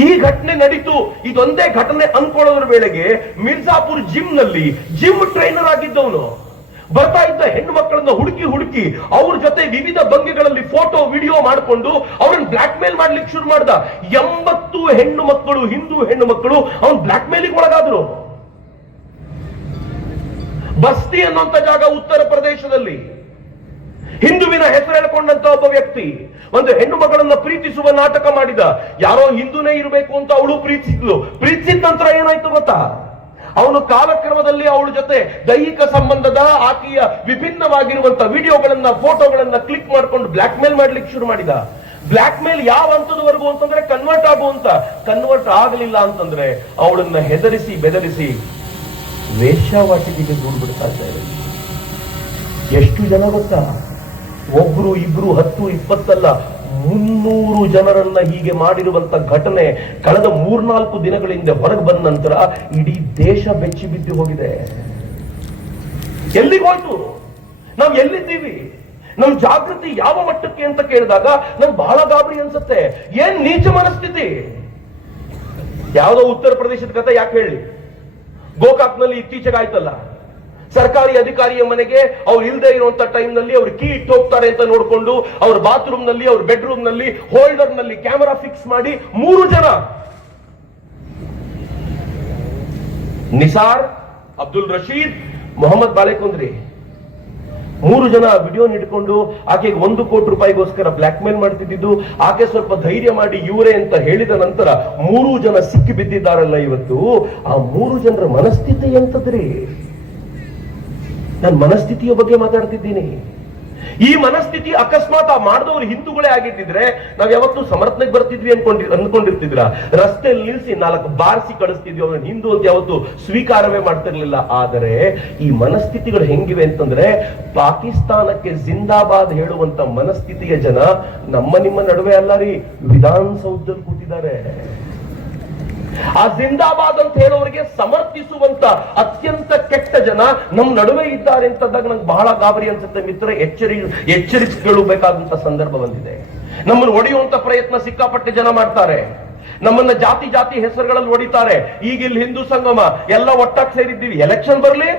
ಈ ಘಟನೆ ನಡೀತು. ಇದೊಂದೇ ಘಟನೆ ಅನ್ಕೊಳ್ಳೋದ್ರ ವೇಳೆಗೆ ಮಿರ್ಜಾಪುರ್ ಜಿಮ್ ಟ್ರೈನರ್ ಆಗಿದ್ದವನು ಬರ್ತಾ ಇದ್ದ ಹೆಣ್ಣು ಮಕ್ಕಳನ್ನ ಹುಡುಕಿ ಅವ್ರ ಜೊತೆ ವಿವಿಧ ಭಂಗಿಗಳಲ್ಲಿ ಫೋಟೋ ವಿಡಿಯೋ ಮಾಡಿಕೊಂಡು ಅವ್ರನ್ನ ಬ್ಲಾಕ್ ಮೇಲ್ ಮಾಡ್ಲಿಕ್ಕೆ ಶುರು ಮಾಡ್ದ. 80 ಹೆಣ್ಣು ಮಕ್ಕಳು, ಹಿಂದೂ ಹೆಣ್ಣು ಮಕ್ಕಳು ಅವನ್ ಬ್ಲಾಕ್ ಮೇಲಿಗೆ ಒಳಗಾದ್ರು. ಬಸ್ತಿ ಅನ್ನುವಂತ ಜಾಗ ಉತ್ತರ ಪ್ರದೇಶದಲ್ಲಿ ಹಿಂದುವಿನ ಹೆಸರು ಹೇಳ್ಕೊಂಡಂತ ಒಬ್ಬ ವ್ಯಕ್ತಿ ಒಂದು ಹೆಣ್ಣು ಮಗಳನ್ನ ಪ್ರೀತಿಸುವ ನಾಟಕ ಮಾಡಿದ. ಯಾರೋ ಹಿಂದೂನೇ ಇರಬೇಕು ಅಂತ ಅವಳು ಪ್ರೀತಿಸಿದ ನಂತರ ಏನಾಯ್ತು ಗೊತ್ತಾ, ಅವನು ಕಾಲಕ್ರಮದಲ್ಲಿ ಅವಳ ಜೊತೆ ದೈಹಿಕ ಸಂಬಂಧದ ಆಕೆಯ ವಿಭಿನ್ನವಾಗಿರುವಂತ ವಿಡಿಯೋಗಳನ್ನ ಫೋಟೋಗಳನ್ನ ಕ್ಲಿಕ್ ಮಾಡ್ಕೊಂಡು ಬ್ಲಾಕ್ ಮೇಲ್ ಮಾಡ್ಲಿಕ್ಕೆ ಶುರು ಮಾಡಿದ. ಬ್ಲಾಕ್ ಮೇಲ್ ಯಾವ ಹಂತದವರೆಗೂ ಅಂತಂದ್ರೆ ಕನ್ವರ್ಟ್ ಆಗುವಂತ. ಕನ್ವರ್ಟ್ ಆಗಲಿಲ್ಲ ಅಂತಂದ್ರೆ ಅವಳನ್ನ ಹೆದರಿಸಿ ಬೆದರಿಸಿ ವೇಶ್ಯಾವಾಟಿಕೆಗೆ ದೂರು ಬಿಡ್ತಾ ಇದ್ದಾರೆ. ಎಷ್ಟು ಜನ ಗೊತ್ತಾ, 1 2 10 20 ಅಲ್ಲ, 300 ಜನರನ್ನ ಹೀಗೆ ಮಾಡಿರುವಂತ ಘಟನೆ ಕಳೆದ 3-4 ದಿನಗಳಿಂದ ಹೊರಗೆ ಬಂದ ನಂತರ ಇಡೀ ದೇಶ ಬೆಚ್ಚಿ ಬಿದ್ದು ಹೋಗಿದೆ. ಎಲ್ಲಿಗೆ ಹೋಯ್ತು? ನಾವು ಎಲ್ಲಿದ್ದೀವಿ? ನಮ್ ಜಾಗೃತಿ ಯಾವ ಮಟ್ಟಕ್ಕೆ ಅಂತ ಕೇಳಿದಾಗ ನಮ್ಗೆ ಬಹಳ ಗಾಬರಿ ಅನ್ಸುತ್ತೆ. ಏನ್ ನೀಚ ಮನಸ್ಥಿತಿ! ಯಾವುದೋ ಉತ್ತರ ಪ್ರದೇಶದ ಕಥೆ ಯಾಕೆ ಹೇಳಿ, ಗೋಕಾಕ್ನಲ್ಲಿ ಇತ್ತೀಚೆಗೆ ಆಯ್ತಲ್ಲ, ಸರ್ಕಾರಿ ಅಧಿಕಾರಿಯ ಮನೆಗೆ ಅವ್ರು ಇಲ್ಲದೆ ಇರುವಂತ ಟೈಮ್ ನಲ್ಲಿ ಅವ್ರು ಕೀ ಇಟ್ಟು ಹೋಗ್ತಾರೆ ಅಂತ ನೋಡ್ಕೊಂಡು ಅವ್ರ ಬಾತ್ರೂಮ್ ನಲ್ಲಿ, ಅವ್ರ ಬೆಡ್ರೂಮ್ ನಲ್ಲಿ ಹೋಲ್ಡರ್ ನಲ್ಲಿ ಕ್ಯಾಮೆರಾ ಫಿಕ್ಸ್ ಮಾಡಿ 3 ಜನ, ನಿಸಾರ್, ಅಬ್ದುಲ್ ರಶೀದ್, ಮೊಹಮ್ಮದ್ ಬಾಲೆಕುಂದ್ರಿ, 3 ಜನ ವಿಡಿಯೋ ಇಟ್ಕೊಂಡು ಆಕೆಗೆ 1 ಕೋಟಿ ರೂಪಾಯಿಗೋಸ್ಕರ ಬ್ಲಾಕ್ ಮೇಲ್ ಮಾಡ್ತಿದ್ದು. ಆಕೆ ಸ್ವಲ್ಪ ಧೈರ್ಯ ಮಾಡಿ ಇವರೇ ಅಂತ ಹೇಳಿದ ನಂತರ 3 ಜನ ಸಿಕ್ಕಿ ಬಿದ್ದಿದ್ದಾರಲ್ಲ ಇವತ್ತು. ಆ 3 ಜನರ ಮನಸ್ಥಿತಿ ಎಂತದ್ರಿ? ನಾನು ಮನಸ್ಥಿತಿಯ ಬಗ್ಗೆ ಮಾತಾಡ್ತಿದ್ದೀನಿ. ಈ ಮನಸ್ಥಿತಿ ಅಕಸ್ಮಾತ್ ಆ ಮಾಡಿದವರು ಹಿಂದೂಗಳೇ ಆಗಿದ್ದಿದ್ರೆ ನಾವ್ ಯಾವತ್ತೂ ಸಮರ್ಥನೆಗೆ ಬರ್ತಿದ್ವಿ ಅನ್ಕೊಂಡಿರ್ತಿದ್ರ? ರಸ್ತೆಯಲ್ಲಿ ನಿಲ್ಸಿ 4 ಬಾರಿಸಿ ಕಳಿಸ್ತಿದ್ವಿ, ಅವ್ರನ್ನ ಹಿಂದೂ ಅಂತ ಯಾವತ್ತು ಸ್ವೀಕಾರವೇ ಮಾಡ್ತಿರ್ಲಿಲ್ಲ. ಆದರೆ ಈ ಮನಸ್ಥಿತಿಗಳು ಹೆಂಗಿವೆ ಅಂತಂದ್ರೆ, ಪಾಕಿಸ್ತಾನಕ್ಕೆ ಜಿಂದಾಬಾದ್ ಹೇಳುವಂತ ಮನಸ್ಥಿತಿಯ ಜನ ನಮ್ಮ ನಿಮ್ಮ ನಡುವೆ ಅಲ್ಲ ರೀ, ವಿಧಾನಸೌಧದಲ್ಲಿ ಕೂತಿದ್ದಾರೆ. ಆ ಜಿಂದಾಬಾದ್ ಅಂತ ಹೇಳೋರಿಗೆ ಸಮರ್ಥಿಸುವಂತ ಅತ್ಯಂತ ಕೆಟ್ಟ ಜನ ನಮ್ಮ ನಡುವೆ ಇದ್ದಾರೆ ಅಂತಂದಾಗ ನಂಗೆ ಬಹಳ ಗಾಬರಿ ಅನ್ಸುತ್ತೆ ಮಿತ್ರ. ಎಚ್ಚರಿಸಿಕೊಳ್ಳಬೇಕಾದಂತ ಸಂದರ್ಭ ಬಂದಿದೆ. ನಮ್ಮನ್ನು ಹೊಡೆಯುವಂತ ಪ್ರಯತ್ನ ಸಿಕ್ಕಾಪಟ್ಟೆ ಜನ ಮಾಡ್ತಾರೆ. ನಮ್ಮನ್ನ ಜಾತಿ ಹೆಸರುಗಳಲ್ಲಿ ಹೊಡಿತಾರೆ. ಈಗ ಇಲ್ಲಿ ಹಿಂದೂ ಸಂಗಮ ಎಲ್ಲ ಒಟ್ಟಾಗಿ ಸೇರಿದ್ದೀವಿ. ಎಲೆಕ್ಷನ್ ಬರ್ಲಿ,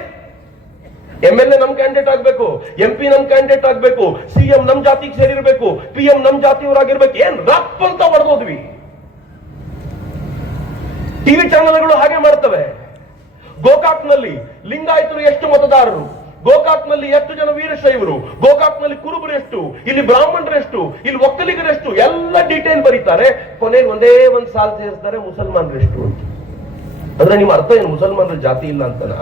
MLA ನಮ್ ಕ್ಯಾಂಡಿಡೇಟ್ ಆಗ್ಬೇಕು, MP ನಮ್ ಕ್ಯಾಂಡಿಡೇಟ್ ಆಗ್ಬೇಕು, CM ನಮ್ ಜಾತಿಗೆ ಸೇರಿರ್ಬೇಕು, PM ನಮ್ ಜಾತಿಯವರಾಗಿರ್ಬೇಕು. ಏನ್ ರಪ್ ಅಂತ ಹೊಡೆದೋದ್ವಿ. ಟಿವಿ ಚಾನೆಲ್ಗಳು ಹಾಗೆ ಮಾಡ್ತವೆ. ಗೋಕಾಕ್ನಲ್ಲಿ ಲಿಂಗಾಯತರು ಎಷ್ಟು ಮತದಾರರು, ಗೋಕಾಕ್ನಲ್ಲಿ ಎಷ್ಟು ಜನ ವೀರಶೈವರು, ಗೋಕಾಕ್ನಲ್ಲಿ ಕುರುಬರು ಎಷ್ಟು, ಇಲ್ಲಿ ಬ್ರಾಹ್ಮಣರು ಎಷ್ಟು, ಇಲ್ಲಿ ಒಕ್ಕಲಿಗರೆಷ್ಟು, ಎಲ್ಲ ಡೀಟೇಲ್ ಬರೀತಾರೆ. ಕೊನೆಗೆ ಒಂದೇ ಒಂದು ಸಾಲ್ ಸೇರಿಸ್ತಾರೆ, ಮುಸಲ್ಮಾನರು ಎಷ್ಟು ಅಂತ. ಅಂದ್ರೆ ನಿಮ್ಮ ಅರ್ಥ ಏನು? ಮುಸಲ್ಮಾನರ ಜಾತಿ ಇಲ್ಲ ಅಂತನಾ?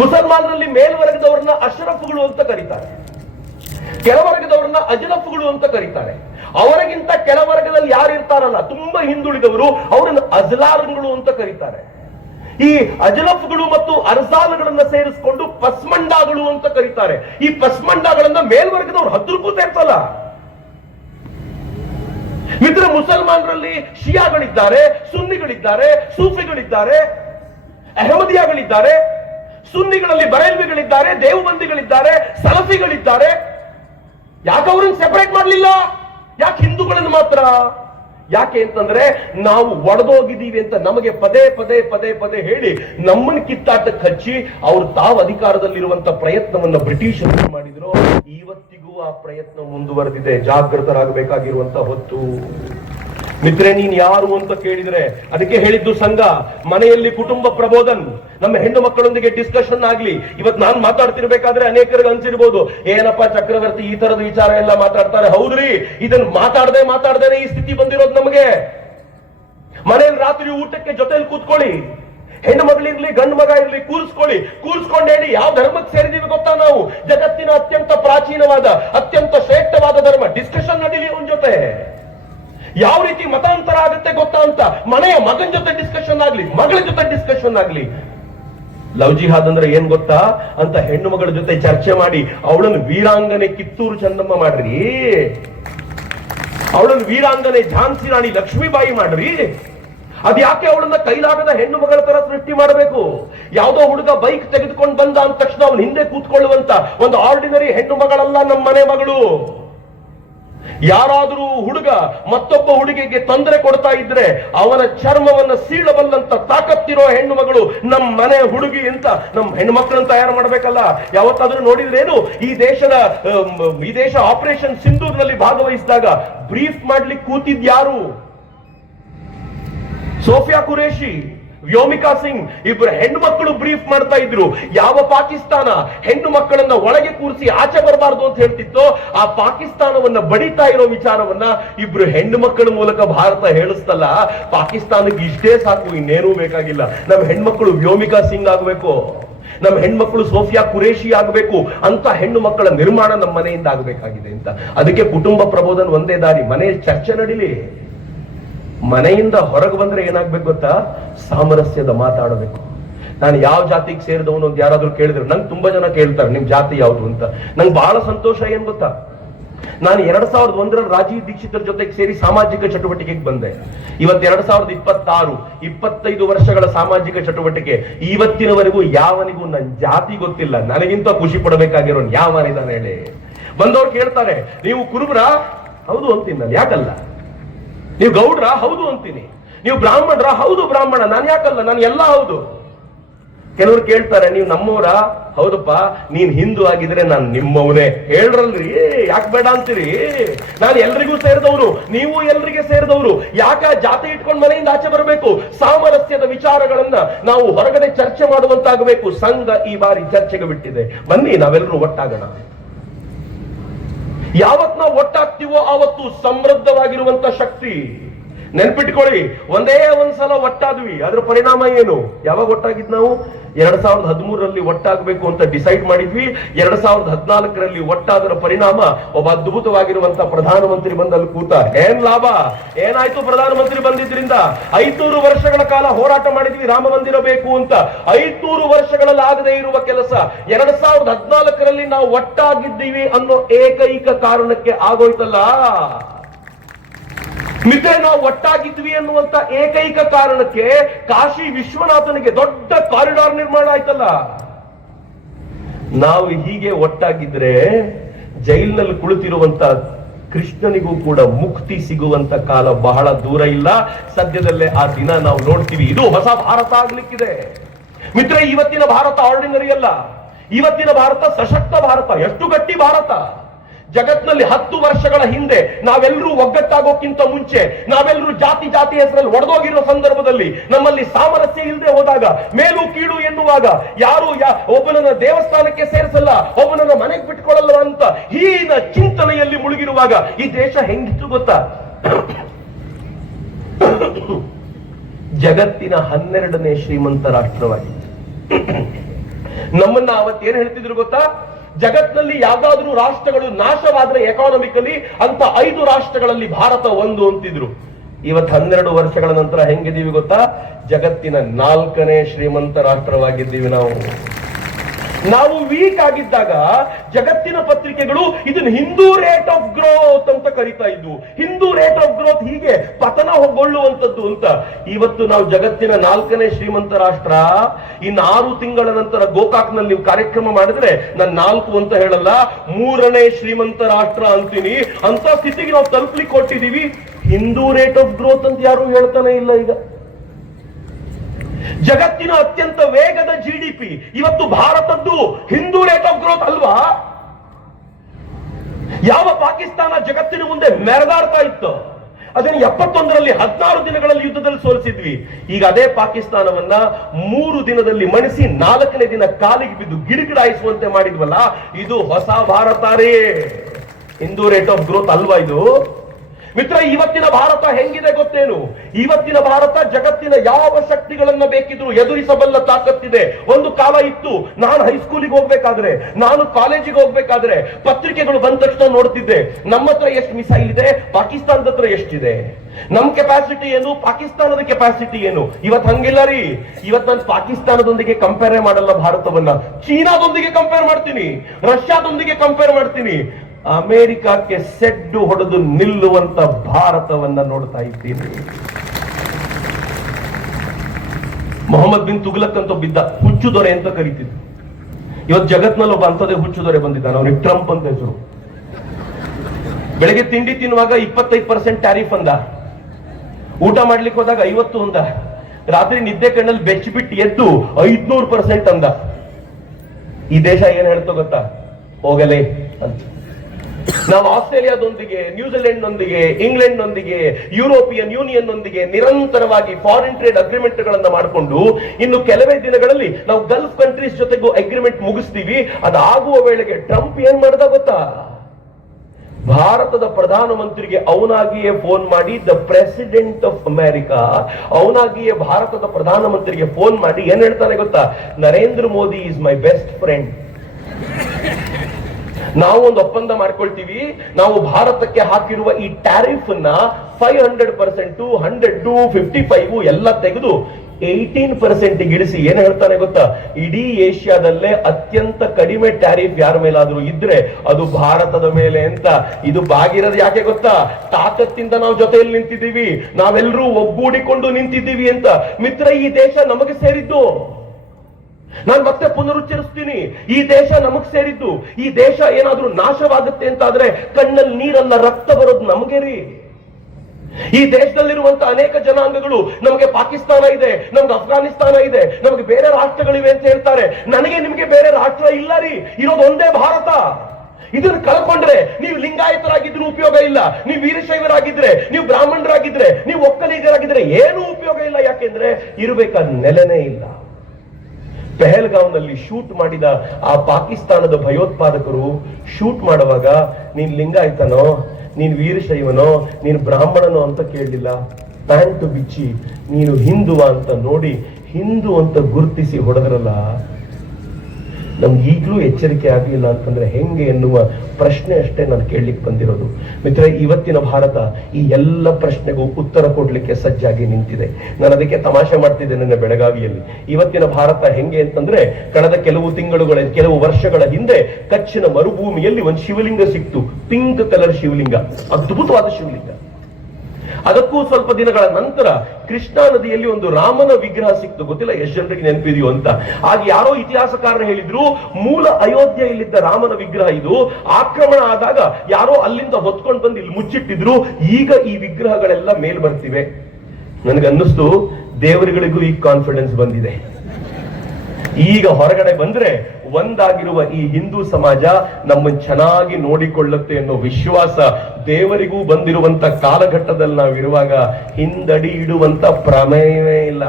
ಮುಸಲ್ಮಾನರಲ್ಲಿ ಮೇಲ್ವರ್ಗದವ್ರನ್ನ ಅಶ್ರಫ್ಗಳು ಅಂತ ಕರೀತಾರೆ, ಕೆಳವರ್ಗದವ್ರನ್ನ ಅಜಲಫ್ಗಳು ಅಂತ ಕರೀತಾರೆ. ಅವರಿಗಿಂತ ಕೆಳವರ್ಗದಲ್ಲಿ ಯಾರು ಇರ್ತಾರಲ್ಲ, ತುಂಬಾ ಹಿಂದುಳಿದವರು, ಅವರನ್ನು ಅಜ್ಲಾರ್ಗಳು ಅಂತ ಕರೀತಾರೆ. ಈ ಅಜಲಫ್ಗಳು ಮತ್ತು ಅರ್ಜಾಲ್ಗಳನ್ನ ಸೇರಿಸಿಕೊಂಡು ಪಸ್ಮಂಡಾಗಳು ಅಂತ ಕರೀತಾರೆ. ಈ ಪಸ್ಮಂಡಾಗಳನ್ನ ಮೇಲ್ವರ್ಗದವ್ರು 10 ರೂಪಾಯಿ ಸೇರ್ಸಲ್ಲ. ಮಿತ್ರ, ಮುಸಲ್ಮಾನರಲ್ಲಿ ಶಿಯಾಗಳಿದ್ದಾರೆ, ಸುನ್ನಿಗಳಿದ್ದಾರೆ, ಸೂಫಿಗಳಿದ್ದಾರೆ, ಅಹಮದಿಯಾಗಳಿದ್ದಾರೆ, ಸುನ್ನಿಗಳಲ್ಲಿ ಬರೇಲ್ವಿಗಳಿದ್ದಾರೆ, ದೇವಬಂದಿಗಳಿದ್ದಾರೆ, ಸಲಫಿಗಳಿದ್ದಾರೆ. ಯಾಕೆ ಅವ್ರನ್ನ ಸೆಪರೇಟ್ ಮಾಡಲಿಲ್ಲ? ಯಾಕೆ ಹಿಂದೂಗಳನ್ನು ಮಾತ್ರ? ಯಾಕೆ ಅಂತಂದ್ರೆ ನಾವು ಒಡೆದೋಗಿದ್ದೀವಿ ಅಂತ ನಮಗೆ ಪದೇ ಹೇಳಿ ನಮ್ಮನ್ನು ಕಿತ್ತಾಟಕ್ಕೆ ಹಚ್ಚಿ ಅವ್ರು ತಾವು ಅಧಿಕಾರದಲ್ಲಿರುವಂತ ಪ್ರಯತ್ನವನ್ನ ಬ್ರಿಟಿಷರು ಮಾಡಿದ್ರು. ಇವತ್ತಿಗೂ ಆ ಪ್ರಯತ್ನ ಮುಂದುವರೆದಿದೆ. ಜಾಗೃತರಾಗಬೇಕಾಗಿರುವಂತ ಹೊತ್ತು. ಮಿತ್ರೆ, ನೀನ್ ಯಾರು ಅಂತ ಕೇಳಿದ್ರೆ ಅದಕ್ಕೆ ಹೇಳಿದ್ದು ಸಂಘ, ಮನೆಯಲ್ಲಿ ಕುಟುಂಬ ಪ್ರಬೋಧನ್, ನಮ್ಮ ಹೆಣ್ಣು ಮಕ್ಕಳೊಂದಿಗೆ ಡಿಸ್ಕಷನ್ ಆಗ್ಲಿ. ಇವತ್ತು ನಾನು ಮಾತಾಡ್ತಿರ್ಬೇಕಾದ್ರೆ ಅನೇಕರಿಗೆ ಅನ್ಸಿರ್ಬೋದು, ಏನಪ್ಪಾ ಚಕ್ರವರ್ತಿ ಈ ತರದ ವಿಚಾರ ಎಲ್ಲ ಮಾತಾಡ್ತಾರೆ. ಹೌದ್ರಿ, ಇದನ್ನ ಮಾತಾಡದೇನೆ ಈ ಸ್ಥಿತಿ ಬಂದಿರೋದು ನಮಗೆ. ಮನೆಯಲ್ಲಿ ರಾತ್ರಿ ಊಟಕ್ಕೆ ಜೊತೆಲಿ ಕೂತ್ಕೊಳ್ಳಿ, ಹೆಣ್ಣು ಮಗಳಿರ್ಲಿ ಗಂಡು ಮಗ ಇರ್ಲಿ, ಕೂರ್ಸ್ಕೊಂಡು ಹೇಳಿ ಯಾವ ಧರ್ಮಕ್ಕೆ ಸೇರಿದೀವಿ ಗೊತ್ತಾ ನಾವು? ಜಗತ್ತಿನ ಅತ್ಯಂತ ಪ್ರಾಚೀನವಾದ ಅತ್ಯಂತ ಶ್ರೇಷ್ಠವಾದ ಧರ್ಮ. ಡಿಸ್ಕಷನ್ ನಡೀಲಿ ಅವನ ಜೊತೆ. ಯಾವ ರೀತಿ ಮತಾಂತರ ಆಗುತ್ತೆ ಗೊತ್ತಾ ಅಂತ ಮನೆಯ ಮಗನ ಜೊತೆ ಡಿಸ್ಕಷನ್ ಆಗ್ಲಿ, ಮಗಳ ಜೊತೆ ಡಿಸ್ಕಷನ್ ಆಗ್ಲಿ. ಲವ್ ಜಿಹಾದ್ ಅಂದ್ರೆ ಏನ್ ಗೊತ್ತಾ ಅಂತ ಹೆಣ್ಣು ಮಗಳ ಜೊತೆ ಚರ್ಚೆ ಮಾಡಿ ಅವಳನ್ನು ವೀರಾಂಗನೆ ಕಿತ್ತೂರು ಚಂದಮ್ಮ ಮಾಡ್ರಿ, ಅವಳನ್ನು ವೀರಾಂಗನೆ ಝಾನ್ಸಿ ರಾಣಿ ಲಕ್ಷ್ಮೀಬಾಯಿ ಮಾಡ್ರಿ. ಅದ್ಯಾಕೆ ಅವಳನ್ನ ಕೈಲಾಗದ ಹೆಣ್ಣು ಮಗಳ ತರ ಸೃಷ್ಟಿ ಮಾಡಬೇಕು? ಯಾವುದೋ ಹುಡುಗ ಬೈಕ್ ತೆಗೆದುಕೊಂಡು ಬಂದ ಅಂದ ತಕ್ಷಣ ಅವನು ಹಿಂದೆ ಕೂತ್ಕೊಳ್ಳುವಂತ ಒಂದು ಆರ್ಡಿನರಿ ಹೆಣ್ಣು ಮಗಳಲ್ಲ ನಮ್ಮ ಮನೆ ಮಗಳು. ಯಾರಾದರೂ ಹುಡುಗ ಮತ್ತೊಬ್ಬ ಹುಡುಗಿಗೆ ತೊಂದರೆ ಕೊಡ್ತಾ ಇದ್ರೆ ಅವನ ಚರ್ಮವನ್ನ ಸೀಳಬಲ್ಲಂತ ತಾಕತ್ತಿರೋ ಹೆಣ್ಣು ಮಗಳು ನಮ್ಮ ಮನೆ ಹುಡುಗಿ ಅಂತ ನಮ್ಮ ಹೆಣ್ಣು ಮಕ್ಕಳನ್ನ ತಯಾರು ಮಾಡಬೇಕಲ್ಲ. ಯಾವತ್ತಾದ್ರೂ ನೋಡಿದ್ರೇನು? ಈ ದೇಶ ಆಪರೇಷನ್ ಸಿಂಧೂರ್ನಲ್ಲಿ ಭಾಗವಹಿಸಿದಾಗ ಬ್ರೀಫ್ ಮಾಡ್ಲಿಕ್ಕೆ ಕೂತಿದ್ಯಾರು? ಸೋಫಿಯಾ ಕುರೇಶಿ, ವ್ಯೋಮಿಕಾ ಸಿಂಗ್ ಇಬ್ಬರು ಹೆಣ್ಣು ಮಕ್ಕಳು ಬ್ರೀಫ್ ಮಾಡ್ತಾ ಇದ್ರು. ಯಾವ ಪಾಕಿಸ್ತಾನ ಹೆಣ್ಣು ಮಕ್ಕಳನ್ನ ಒಳಗೆ ಕೂರಿಸಿ ಆಚೆ ಬರಬಾರ್ದು ಅಂತ ಹೇಳ್ತಿತ್ತೋ ಆ ಪಾಕಿಸ್ತಾನವನ್ನ ಬಡಿತಾ ಇರೋ ವಿಚಾರವನ್ನ ಇಬ್ರು ಹೆಣ್ಣು ಮಕ್ಕಳ ಮೂಲಕ ಭಾರತ ಹೇಳಿಸ್ತಲ್ಲ. ಪಾಕಿಸ್ತಾನಕ್ಕೆ ಇಷ್ಟೇ ಸಾಕು, ಇನ್ನೇನೂ ಬೇಕಾಗಿಲ್ಲ. ನಮ್ಮ ಹೆಣ್ಮಕ್ಳು ವ್ಯೋಮಿಕಾ ಸಿಂಗ್ ಆಗ್ಬೇಕು, ನಮ್ಮ ಹೆಣ್ಮಕ್ಳು ಸೋಫಿಯಾ ಕುರೇಶಿ ಆಗ್ಬೇಕು ಅಂತ ಹೆಣ್ಣು ಮಕ್ಕಳ ನಿರ್ಮಾಣ ನಮ್ಮ ಮನೆಯಿಂದ ಆಗ್ಬೇಕಾಗಿದೆ ಅಂತ. ಅದಕ್ಕೆ ಕುಟುಂಬ ಪ್ರಬೋಧನ ಒಂದೇ ದಾರಿ. ಮನೆಯಲ್ಲಿ ಚರ್ಚೆ ನಡೀಲಿ. ಮನೆಯಿಂದ ಹೊರಗೆ ಬಂದ್ರೆ ಏನಾಗ್ಬೇಕು ಗೊತ್ತಾ? ಸಾಮರಸ್ಯದ ಮಾತಾಡಬೇಕು. ನಾನು ಯಾವ ಜಾತಿಗೆ ಸೇರಿದವನು ಅಂತ ಯಾರಾದ್ರೂ ಕೇಳಿದ್ರೆ, ನಂಗೆ ತುಂಬಾ ಜನ ಕೇಳ್ತಾರೆ ನಿಮ್ ಜಾತಿ ಯಾವುದು ಅಂತ. ನಂಗೆ ಬಹಳ ಸಂತೋಷ ಏನ್ ಗೊತ್ತಾ, ನಾನು 2001 ರಾಜೀವ್ ದೀಕ್ಷಿತರ ಜೊತೆಗೆ ಸೇರಿ ಸಾಮಾಜಿಕ ಚಟುವಟಿಕೆಗೆ ಬಂದೆ. ಇವತ್ತು 2026, 25 ವರ್ಷಗಳ ಸಾಮಾಜಿಕ ಚಟುವಟಿಕೆ. ಇವತ್ತಿನವರೆಗೂ ಯಾವನಿಗೂ ನನ್ನ ಜಾತಿ ಗೊತ್ತಿಲ್ಲ. ನನಗಿಂತ ಖುಷಿ ಪಡಬೇಕಾಗಿರೋ ಯಾವನಿದಾನೆ ಹೇಳಿ? ಬಂದವ್ರು ಕೇಳ್ತಾರೆ, ನೀವು ಕುರುಬ್ರಾ? ಹೌದು ಅಂತೀನಿ ನಾನು, ಯಾಕಲ್ಲ. ನೀವು ಗೌಡ್ರ? ಹೌದು ಅಂತೀನಿ. ನೀವು ಬ್ರಾಹ್ಮಣರ? ಹೌದು ಬ್ರಾಹ್ಮಣ. ನಾನು ಯಾಕಲ್ಲ, ನಾನು ಎಲ್ಲ ಹೌದು. ಕೆಲವರು ಕೇಳ್ತಾರೆ, ನೀವು ನಮ್ಮವರ? ಹೌದಪ್ಪ. ನೀನ್ ಹಿಂದೂ ಆಗಿದ್ರೆ ನಾನು ನಿಮ್ಮವನೇ. ಹೇಳ್ರಲ್ರಿ, ಯಾಕೆ ಬೇಡ ಅಂತೀರಿ? ನಾನು ಎಲ್ರಿಗೂ ಸೇರಿದವರು, ನೀವು ಎಲ್ರಿಗೆ ಸೇರಿದವರು. ಯಾಕೆ ಜಾತಿ ಇಟ್ಕೊಂಡು ಮನೆಯಿಂದ ಆಚೆ ಬರಬೇಕು? ಸಾಮರಸ್ಯದ ವಿಚಾರಗಳನ್ನ ನಾವು ಹೊರಗಡೆ ಚರ್ಚೆ ಮಾಡುವಂತಾಗಬೇಕು. ಸಂಘ ಈ ಬಾರಿ ಚರ್ಚೆಗೆ ಬಿಟ್ಟಿದೆ. ಬನ್ನಿ ನಾವೆಲ್ಲರೂ ಒಟ್ಟಾಗೋಣ. ಯಾವತ್ ನಾವು ಒಟ್ಟಾಗ್ತೀವೋ ಆವತ್ತು ಸಮೃದ್ಧವಾಗಿರುವಂತ ಶಕ್ತಿ. ನೆನ್ಪಿಟ್ಕೊಳ್ಳಿ, ಒಂದೇ ಒಂದ್ಸಲ ಒಟ್ಟಾದ್ವಿ, ಅದ್ರ ಪರಿಣಾಮ ಏನು? ಯಾವಾಗ ಒಟ್ಟಾಗಿದ್ ನಾವು? 2013ರಲ್ಲಿ ಒಟ್ಟಾಗಬೇಕು ಅಂತ ಡಿಸೈಡ್ ಮಾಡಿದ್ವಿ. 2014ರಲ್ಲಿ ಒಟ್ಟಾದರ ಪರಿಣಾಮ ಒಬ್ಬ ಅದ್ಭುತವಾಗಿರುವಂತ ಪ್ರಧಾನಮಂತ್ರಿ ಬಂದಲ್ಲಿ ಕೂತ. ಏನ್ ಲಾಭ? ಏನಾಯ್ತು ಪ್ರಧಾನಮಂತ್ರಿ ಬಂದಿದ್ರಿಂದ? 500 ವರ್ಷಗಳ ಕಾಲ ಹೋರಾಟ ಮಾಡಿದ್ವಿ ರಾಮ ಮಂದಿರ ಬೇಕು ಅಂತ. 500 ವರ್ಷಗಳಲ್ಲಿ ಆಗದೆ ಇರುವ ಕೆಲಸ 2014ರಲ್ಲಿ ನಾವು ಒಟ್ಟಾಗಿದ್ದೀವಿ ಅನ್ನೋ ಏಕೈಕ ಕಾರಣಕ್ಕೆ ಆಗೋಯ್ತಲ್ಲ. ಮಿತ್ರ, ನಾವು ಒಟ್ಟಾಗಿದ್ವಿ ಅನ್ನುವಂತ ಏಕೈಕ ಕಾರಣಕ್ಕೆ ಕಾಶಿ ವಿಶ್ವನಾಥನಿಗೆ ದೊಡ್ಡ ಕಾರಿಡಾರ್ ನಿರ್ಮಾಣ ಆಯ್ತಲ್ಲ. ನಾವು ಹೀಗೆ ಒಟ್ಟಾಗಿದ್ರೆ ಜೈಲಿನಲ್ಲಿ ಕುಳಿತಿರುವಂತ ಕೃಷ್ಣನಿಗೂ ಕೂಡ ಮುಕ್ತಿ ಸಿಗುವಂತ ಕಾಲ ಬಹಳ ದೂರ ಇಲ್ಲ. ಸದ್ಯದಲ್ಲೇ ಆ ದಿನ ನಾವು ನೋಡ್ತೀವಿ. ಇದು ಹೊಸ ಭಾರತ ಆಗ್ಲಿಕ್ಕಿದೆ ಮಿತ್ರ. ಇವತ್ತಿನ ಭಾರತ ಆರ್ಡಿನರಿ ಅಲ್ಲ. ಇವತ್ತಿನ ಭಾರತ ಸಶಕ್ತ ಭಾರತ. ಎಷ್ಟು ಗಟ್ಟಿ ಭಾರತ! ಜಗತ್ನಲ್ಲಿ 10 ವರ್ಷಗಳ ಹಿಂದೆ ನಾವೆಲ್ಲರೂ ಒಗ್ಗಟ್ಟಾಗೋಕ್ಕಿಂತ ಮುಂಚೆ ನಾವೆಲ್ಲರೂ ಜಾತಿ ಹೆಸರಲ್ಲಿ ಒಡೆದೋಗಿರೋ ಸಂದರ್ಭದಲ್ಲಿ, ನಮ್ಮಲ್ಲಿ ಸಾಮರಸ್ಯ ಇಲ್ಲದೆ ಹೋದಾಗ, ಮೇಲು ಕೀಳು ಎನ್ನುವಾಗ, ಯಾರು ಒಬ್ಬನನ್ನ ದೇವಸ್ಥಾನಕ್ಕೆ ಸೇರಿಸಲ್ಲ, ಒಬ್ಬನನ್ನ ಮನೆಗೆ ಬಿಟ್ಕೊಳ್ಳಲ್ಲ ಅಂತ ಹೀನ ಚಿಂತನೆಯಲ್ಲಿ ಮುಳುಗಿರುವಾಗ ಈ ದೇಶ ಹೆಂಗಿತ್ತು ಗೊತ್ತಾ? ಜಗತ್ತಿನ 12ನೇ ಶ್ರೀಮಂತ ರಾಷ್ಟ್ರವಾಗಿತ್ತು. ನಮ್ಮನ್ನ ಅವತ್ತೇನ್ ಹೇಳ್ತಿದ್ರು ಗೊತ್ತಾ? ಜಗತ್ನಲ್ಲಿ ಯಾವ್ದಾದ್ರೂ ರಾಷ್ಟ್ರಗಳು ನಾಶವಾದ್ರೆ ಎಕಾನಮಿಕಲಿ ಅಂತ 5 ರಾಷ್ಟ್ರಗಳಲ್ಲಿ ಭಾರತ ಒಂದು ಅಂತಿದ್ರು. ಇವತ್ತು 12 ವರ್ಷಗಳ ನಂತರ ಹೆಂಗಿದ್ದೀವಿ ಗೊತ್ತಾ? ಜಗತ್ತಿನ 4ನೇ ಶ್ರೀಮಂತ ರಾಷ್ಟ್ರವಾಗಿದ್ದೀವಿ ನಾವು ವೀಕ್ ಆಗಿದ್ದಾಗ ಜಗತ್ತಿನ ಪತ್ರಿಕೆಗಳು ಇದನ್ನ ಹಿಂದೂ ರೇಟ್ ಆಫ್ ಗ್ರೋತ್ ಅಂತ ಕರೀತಾ ಇದ್ವು. ಹಿಂದೂ ರೇಟ್ ಆಫ್ ಗ್ರೋತ್ ಹೀಗೆ ಪತನಗೊಳ್ಳುವಂತದ್ದು ಅಂತ. ಇವತ್ತು ನಾವು ಜಗತ್ತಿನ 4ನೇ ಶ್ರೀಮಂತ ರಾಷ್ಟ್ರ. ಇನ್ನು 6 ತಿಂಗಳ ನಂತರ ಗೋಕಾಕ್ನಲ್ಲಿ ನೀವು ಕಾರ್ಯಕ್ರಮ ಮಾಡಿದ್ರೆ ನಾನು 4 ಅಂತ ಹೇಳಲ್ಲ, 3ನೇ ಶ್ರೀಮಂತ ರಾಷ್ಟ್ರ ಅಂತೀನಿ. ಅಂತ ಸ್ಥಿತಿಗೆ ನಾವು ತಲುಪಲಿಕ್ಕೆ ಕೊಟ್ಟಿದೀವಿ. ಹಿಂದೂ ರೇಟ್ ಆಫ್ ಗ್ರೋತ್ ಅಂತ ಯಾರು ಹೇಳ್ತಾನೆ ಇಲ್ಲ. ಈಗ ಜಗತ್ತಿನ ಅತ್ಯಂತ ವೇಗದ GDP ಇವತ್ತು ಭಾರತದ್ದು ಹಿಂದೂ ರೇಟ್ ಆಫ್ ಗ್ರೋತ್ ಅಲ್ವಾ? ಯಾವ ಪಾಕಿಸ್ತಾನ ಜಗತ್ತಿನ ಮುಂದೆ ಮೆರೆದಾಡ್ತಾ ಇತ್ತು, ಅದನ್ನು 71ರಲ್ಲಿ 16 ದಿನಗಳಲ್ಲಿ ಯುದ್ಧದಲ್ಲಿ ಸೋಲಿಸಿದ್ವಿ. ಈಗ ಅದೇ ಪಾಕಿಸ್ತಾನವನ್ನ 3 ದಿನದಲ್ಲಿ ಮಣಿಸಿ 4ನೇ ದಿನ ಕಾಲಿಗೆ ಬಿದ್ದು ಗಿಡಗಿಡಾಯಿಸುವಂತೆ ಮಾಡಿದ್ವಲ್ಲ, ಇದು ಹೊಸ ಭಾರತ ರೇ. ಇಂದು ರೇಟ್ ಆಫ್ ಗ್ರೋತ್ ಅಲ್ವಾ ಇದು? ಮಿತ್ರ, ಇವತ್ತಿನ ಭಾರತ ಹೆಂಗಿದೆ ಗೊತ್ತೇನು? ಇವತ್ತಿನ ಭಾರತ ಜಗತ್ತಿನ ಯಾವ ಶಕ್ತಿಗಳನ್ನ ಬೇಕಿದ್ರು ಎದುರಿಸಬಲ್ಲ ತಾಕತ್ತಿದೆ. ಒಂದು ಕಾಲ ಇತ್ತು, ನಾನು ಹೈಸ್ಕೂಲಿಗೆ ಹೋಗ್ಬೇಕಾದ್ರೆ, ನಾನು ಕಾಲೇಜಿಗೆ ಹೋಗ್ಬೇಕಾದ್ರೆ ಪತ್ರಿಕೆಗಳು ಬಂದ ತಕ್ಷಣ ನೋಡ್ತಿದ್ದೆ, ನಮ್ಮ ಹತ್ರ ಎಷ್ಟು ಮಿಸೈಲ್ ಇದೆ, ಪಾಕಿಸ್ತಾನದ ಹತ್ರ ಎಷ್ಟಿದೆ, ನಮ್ ಕೆಪಾಸಿಟಿ ಏನು, ಪಾಕಿಸ್ತಾನದ ಕೆಪಾಸಿಟಿ ಏನು. ಇವತ್ತು ಹಂಗಿಲ್ಲ ರೀ. ಇವತ್ತು ನಾನು ಪಾಕಿಸ್ತಾನದೊಂದಿಗೆ ಕಂಪೇರ್ ಮಾಡಲ್ಲ ಭಾರತವನ್ನ, ಚೀನಾದೊಂದಿಗೆ ಕಂಪೇರ್ ಮಾಡ್ತೀನಿ, ರಷ್ಯಾದೊಂದಿಗೆ ಕಂಪೇರ್ ಮಾಡ್ತೀನಿ. ಅಮೆರಿಕಕ್ಕೆ ಸೆಡ್ಡು ಹೊಡೆದು ನಿಲ್ಲುವಂತ ಭಾರತವನ್ನ ನೋಡ್ತಾ ಇದ್ದೀನಿ. ಮೊಹಮ್ಮದ್ ಬಿನ್ ತುಗ್ಲಕ್ ಅಂತ ಬಿದ್ದ, ಹುಚ್ಚು ದೊರೆ ಅಂತ ಕರೀತಿದ್ರು. ಇವತ್ತು ಜಗತ್ನಲ್ಲಿ ಒಬ್ಬ ಅಂತದೇ ಹುಚ್ಚು ದೊರೆ ಬಂದಿದ್ದಾನೆ, ಅವನಿಗೆ ಟ್ರಂಪ್ ಅಂತ ಹೆಸರು. ಬೆಳಗ್ಗೆ ತಿಂಡಿ ತಿನ್ನುವಾಗ 25% ಟ್ಯಾರಿಫ್ ಅಂದ, ಊಟ ಮಾಡ್ಲಿಕ್ಕೆ ಹೋದಾಗ 50 ಅಂದ, ರಾತ್ರಿ ನಿದ್ದೆ ಕಣ್ಣಲ್ಲಿ ಬೆಚ್ಚಿಬಿಟ್ಟು ಎದ್ದು 500% ಅಂದ. ಈ ದೇಶ ಏನ್ ಹೇಳ್ತೋ ಗೊತ್ತಾ? ಹೋಗಲೇ ಅಂತ. ನಾವು ಆಸ್ಟ್ರೇಲಿಯಾದೊಂದಿಗೆ, ನ್ಯೂಜಿಲೆಂಡ್ ನೊಂದಿಗೆ, ಇಂಗ್ಲೆಂಡ್ ನೊಂದಿಗೆ, ಯುರೋಪಿಯನ್ ಯೂನಿಯನ್ ನೊಂದಿಗೆ ನಿರಂತರವಾಗಿ ಫಾರಿನ್ ಟ್ರೇಡ್ ಅಗ್ರಿಮೆಂಟ್ ಗಳನ್ನ ಮಾಡಿಕೊಂಡು ಇನ್ನು ಕೆಲವೇ ದಿನಗಳಲ್ಲಿ ನಾವು ಗಲ್ಫ್ ಕಂಟ್ರೀಸ್ ಜೊತೆಗೂ ಅಗ್ರಿಮೆಂಟ್ ಮುಗಿಸ್ತೀವಿ. ಅದಾಗುವ ವೇಳೆಗೆ ಟ್ರಂಪ್ ಏನ್ ಮಾಡ್ದ ಗೊತ್ತಾ? ಭಾರತದ ಪ್ರಧಾನಮಂತ್ರಿಗೆ ಅವನಾಗಿಯೇ ಫೋನ್ ಮಾಡಿ, ದ ಪ್ರೆಸಿಡೆಂಟ್ ಆಫ್ ಅಮೆರಿಕಾ ಅವನಾಗಿಯೇ ಭಾರತದ ಪ್ರಧಾನಮಂತ್ರಿಗೆ ಫೋನ್ ಮಾಡಿ ಏನ್ ಹೇಳ್ತಾನೆ ಗೊತ್ತಾ? Narendra Modi is my best friend. ನಾವು ಒಂದು ಒಪ್ಪಂದ ಮಾಡ್ಕೊಳ್ತೀವಿ, ನಾವು ಭಾರತಕ್ಕೆ ಹಾಕಿರುವ ಈ ಟ್ಯಾರಿಫ್ ಅನ್ನ 500%, 100, 55 ಎಲ್ಲ ತೆಗೆದು 18% ಇಳಿಸಿ ಏನ್ ಹೇಳ್ತಾನೆ ಗೊತ್ತಾ? ಇಡೀ ಏಷ್ಯಾದಲ್ಲೇ ಅತ್ಯಂತ ಕಡಿಮೆ ಟ್ಯಾರಿಫ್ ಯಾರ ಮೇಲಾದ್ರೂ ಇದ್ರೆ ಅದು ಭಾರತದ ಮೇಲೆ ಅಂತ. ಇದು ಬಾಗಿರೋದು ಯಾಕೆ ಗೊತ್ತಾ? ತಾಕತ್ತಿಂದ ನಾವು ಜೊತೆಯಲ್ಲಿ ನಿಂತಿದ್ದೀವಿ, ನಾವೆಲ್ಲರೂ ಒಗ್ಗೂಡಿಕೊಂಡು ನಿಂತಿದ್ದೀವಿ ಅಂತ. ಮಿತ್ರ, ಈ ದೇಶ ನಮಗೆ ಸೇರಿದ್ದು. ನಾನು ಮತ್ತೆ ಪುನರುಚ್ಚರಿಸ್ತೀನಿ, ಈ ದೇಶ ನಮಗ್ ಸೇರಿದ್ದು. ಈ ದೇಶ ಏನಾದ್ರೂ ನಾಶವಾಗುತ್ತೆ ಅಂತ ಆದ್ರೆ ಕಣ್ಣಲ್ಲಿ ನೀರಲ್ಲ, ರಕ್ತ ಬರೋದು ನಮಗೆ ರೀ. ಈ ದೇಶದಲ್ಲಿರುವಂತ ಅನೇಕ ಜನಾಂಗಗಳು ನಮಗೆ ಪಾಕಿಸ್ತಾನ ಇದೆ, ನಮ್ಗೆ ಅಫ್ಘಾನಿಸ್ತಾನ ಇದೆ, ನಮಗೆ ಬೇರೆ ರಾಷ್ಟ್ರಗಳಿವೆ ಅಂತ ಹೇಳ್ತಾರೆ. ನನಗೆ ನಿಮ್ಗೆ ಬೇರೆ ರಾಷ್ಟ್ರ ಇಲ್ಲ ರೀ, ಇರೋದು ಒಂದೇ ಭಾರತ. ಇದನ್ನು ಕಳ್ಕೊಂಡ್ರೆ ನೀವು ಲಿಂಗಾಯತರಾಗಿದ್ರು ಉಪಯೋಗ ಇಲ್ಲ, ನೀವು ವೀರಶೈವರಾಗಿದ್ರೆ, ನೀವು ಬ್ರಾಹ್ಮಣರಾಗಿದ್ರೆ, ನೀವು ಒಕ್ಕಲಿಗರಾಗಿದ್ರೆ ಏನೂ ಉಪಯೋಗ ಇಲ್ಲ. ಯಾಕೆಂದ್ರೆ ಇರಬೇಕಾದ ನೆಲೆನೇ ಇಲ್ಲ. ಪೆಹಲ್ಗಾಂವ್ನಲ್ಲಿ ಶೂಟ್ ಮಾಡಿದ ಆ ಪಾಕಿಸ್ತಾನದ ಭಯೋತ್ಪಾದಕರು ಶೂಟ್ ಮಾಡುವಾಗ ನೀನ್ ಲಿಂಗಾಯತನೋ, ನೀನ್ ವೀರಶೈವನೋ, ನೀನು ಬ್ರಾಹ್ಮಣನೋ ಅಂತ ಕೇಳಲಿಲ್ಲ. ಪ್ಯಾಂಟು ಬಿಚ್ಚಿ ನೀನು ಹಿಂದುವ ಅಂತ ನೋಡಿ ಹಿಂದೂ ಅಂತ ಗುರುತಿಸಿ ಹೊಡೆದ್ರಲ್ಲ. ನಮ್ಗೆ ಈಗಲೂ ಎಚ್ಚರಿಕೆ ಆಗಲಿಲ್ಲ ಅಂತಂದ್ರೆ ಹೆಂಗೆ ಎನ್ನುವ ಪ್ರಶ್ನೆ ಅಷ್ಟೇ ನಾನು ಕೇಳಲಿಕ್ಕೆ ಬಂದಿರೋದು. ಮಿತ್ರ, ಇವತ್ತಿನ ಭಾರತ ಈ ಎಲ್ಲ ಪ್ರಶ್ನೆಗೂ ಉತ್ತರ ಕೊಡ್ಲಿಕ್ಕೆ ಸಜ್ಜಾಗಿ ನಿಂತಿದೆ. ನಾನು ಅದಕ್ಕೆ ತಮಾಷೆ ಮಾಡ್ತಿದ್ದೆ ನನ್ನ ಬೆಳಗಾವಿಯಲ್ಲಿ. ಇವತ್ತಿನ ಭಾರತ ಹೆಂಗೆ ಅಂತಂದ್ರೆ, ಕಳೆದ ಕೆಲವು ವರ್ಷಗಳ ಹಿಂದೆ ಕಚ್ಚಿನ ಮರುಭೂಮಿಯಲ್ಲಿ ಒಂದು ಶಿವಲಿಂಗ ಸಿಕ್ತು, ಪಿಂಕ್ ಕಲರ್ ಶಿವಲಿಂಗ, ಅದ್ಭುತವಾದ ಶಿವಲಿಂಗ. ಅದಕ್ಕೂ ಸ್ವಲ್ಪ ದಿನಗಳ ನಂತರ ಕೃಷ್ಣಾ ನದಿಯಲ್ಲಿ ಒಂದು ರಾಮನ ವಿಗ್ರಹ ಸಿಕ್ತು. ಗೊತ್ತಿಲ್ಲ ಎಷ್ಟು ಜನರಿಗೆ ನೆನಪಿದೆಯೋ ಅಂತ. ಆಗ ಯಾರೋ ಇತಿಹಾಸಕಾರರು ಹೇಳಿದ್ರು, ಮೂಲ ಅಯೋಧ್ಯೆಯಲ್ಲಿದ್ದ ರಾಮನ ವಿಗ್ರಹ ಇದು, ಆಕ್ರಮಣ ಆದಾಗ ಯಾರೋ ಅಲ್ಲಿಂದ ಹೊತ್ಕೊಂಡು ಬಂದು ಇಲ್ಲಿ ಮುಚ್ಚಿಟ್ಟಿದ್ರು, ಈಗ ಈ ವಿಗ್ರಹಗಳೆಲ್ಲ ಮೇಲ್ ಬರ್ತಿವೆ. ನನಗನ್ನಿಸ್ತು ದೇವರುಗಳಿಗೂ ಈ ಕಾನ್ಫಿಡೆನ್ಸ್ ಬಂದಿದೆ. ಈಗ ಹೊರಗಡೆ ಬಂದ್ರೆ ಒಂದಾಗಿರುವ ಈ ಹಿಂದೂ ಸಮಾಜ ನಮ್ಮನ್ನು ಚೆನ್ನಾಗಿ ನೋಡಿಕೊಳ್ಳುತ್ತೆ ಅನ್ನೋ ವಿಶ್ವಾಸ ದೇವರಿಗೂ ಬಂದಿರುವಂತ ಕಾಲಘಟ್ಟದಲ್ಲಿ ನಾವಿರುವಾಗ ಹಿಂದಡಿ ಇಡುವಂತ ಪ್ರಮೇಯವೇ ಇಲ್ಲ.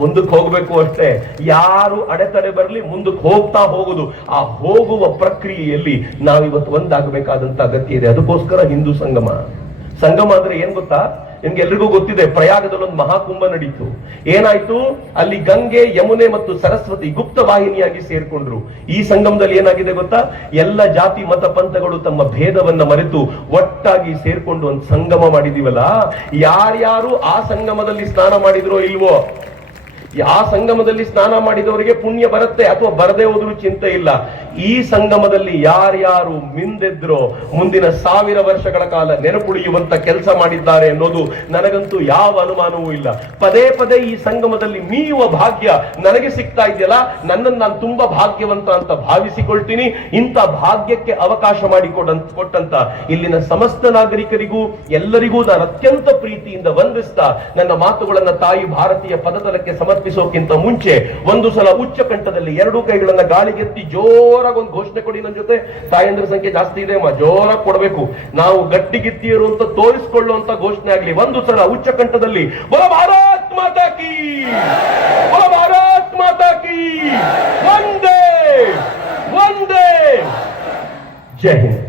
ಮುಂದಕ್ಕೆ ಹೋಗ್ಬೇಕು ಅಷ್ಟೇ. ಯಾರು ಅಡೆತಡೆ ಬರಲಿ, ಮುಂದಕ್ಕೆ ಹೋಗ್ತಾ ಹೋಗುದು. ಆ ಹೋಗುವ ಪ್ರಕ್ರಿಯೆಯಲ್ಲಿ ನಾವಿವತ್ತು ಒಂದಾಗಬೇಕಾದಂತ ಅಗತ್ಯ ಇದೆ. ಅದಕ್ಕೋಸ್ಕರ ಹಿಂದೂ ಸಂಗಮ ಅಂದ್ರೆ ಏನ್ ಗೊತ್ತಾ? ನಿಮ್ಗೆ ಎಲ್ರಿಗೂ ಗೊತ್ತಿದೆ, ಪ್ರಯಾಗದಲ್ಲಿ ಒಂದು ಮಹಾಕುಂಭ ನಡೀತು. ಏನಾಯ್ತು? ಅಲ್ಲಿ ಗಂಗೆ, ಯಮುನೆ ಮತ್ತು ಸರಸ್ವತಿ ಗುಪ್ತ ವಾಹಿನಿಯಾಗಿ ಸೇರ್ಕೊಂಡ್ರು. ಈ ಸಂಗಮದಲ್ಲಿ ಏನಾಗಿದೆ ಗೊತ್ತಾ? ಎಲ್ಲ ಜಾತಿ ಮತ ಪಂಥಗಳು ತಮ್ಮ ಭೇದವನ್ನ ಮರೆತು ಒಟ್ಟಾಗಿ ಸೇರ್ಕೊಂಡು ಒಂದು ಸಂಗಮ ಮಾಡಿದೀವಲ್ಲ. ಯಾರ್ಯಾರು ಆ ಸಂಗಮದಲ್ಲಿ ಸ್ನಾನ ಮಾಡಿದ್ರೋ ಇಲ್ವೋ, ಆ ಸಂಗಮದಲ್ಲಿ ಸ್ನಾನ ಮಾಡಿದವರಿಗೆ ಪುಣ್ಯ ಬರುತ್ತೆ ಅಥವಾ ಬರದೇ ಹೋದ್ರೂ ಚಿಂತೆ ಇಲ್ಲ. ಈ ಸಂಗಮದಲ್ಲಿ ಯಾರ್ಯಾರು ಮಿಂದೆದ್ರೋ ಮುಂದಿನ 1000 ವರ್ಷಗಳ ಕಾಲ ನೆನಪುಳಿಯುವಂತ ಕೆಲಸ ಮಾಡಿದ್ದಾರೆ ಅನ್ನೋದು ನನಗಂತೂ ಯಾವ ಅನುಮಾನವೂ ಇಲ್ಲ. ಪದೇ ಪದೇ ಈ ಸಂಗಮದಲ್ಲಿ ಮೀಯುವ ಭಾಗ್ಯ ನನಗೆ ಸಿಗ್ತಾ ಇದೆಯಲ್ಲ, ನನ್ನನ್ನು ನಾನು ತುಂಬಾ ಭಾಗ್ಯವಂತ ಅಂತ ಭಾವಿಸಿಕೊಳ್ತೀನಿ. ಇಂಥ ಭಾಗ್ಯಕ್ಕೆ ಅವಕಾಶ ಮಾಡಿಕೊಟ್ಟಂತ ಇಲ್ಲಿನ ಸಮಸ್ತ ನಾಗರಿಕರಿಗೂ ಎಲ್ಲರಿಗೂ ನಾನು ಅತ್ಯಂತ ಪ್ರೀತಿಯಿಂದ ವಂದಿಸ್ತಾ ನನ್ನ ಮಾತುಗಳನ್ನ ತಾಯಿ ಭಾರತೀಯ ಪದತಲಕ್ಕೆ ಸಮರ್ಪಿಸಿ ಸಮರ್ಪಿಸೋಕ್ಕಿಂತ ಮುಂಚೆ ಒಂದು ಸಲ ಉಚ್ಚ ಕಂಠದಲ್ಲಿ ಎರಡೂ ಕೈಗಳನ್ನ ಗಾಳಿಗೆತ್ತಿ ಜೋರಾಗಿ ಒಂದು ಘೋಷಣೆ ಕೊಡಿ. ನನ್ನ ಜೊತೆ ತಾಯಂದ್ರ ಸಂಖ್ಯೆ ಜಾಸ್ತಿ ಇದೆ ಅಮ್ಮ, ಜೋರಾಗಿ ಕೊಡಬೇಕು. ನಾವು ಗಟ್ಟಿಗಿತ್ತಿಯರು ಅಂತ ತೋರಿಸಿಕೊಳ್ಳುವಂತ ಘೋಷಣೆ ಆಗ್ಲಿ. ಒಂದು ಸಲ ಉಚ್ಚ ಕಂಠದಲ್ಲಿ ಬೋಲೋ ಭಾರತ್ ಮಾತಾ ಕೀ, ಬೋಲೋ ಭಾರತ್ ಮಾತಾ ಕೀ, ವಂದೇ ವಂದೇ, ಜೈ ಹಿಂದ್.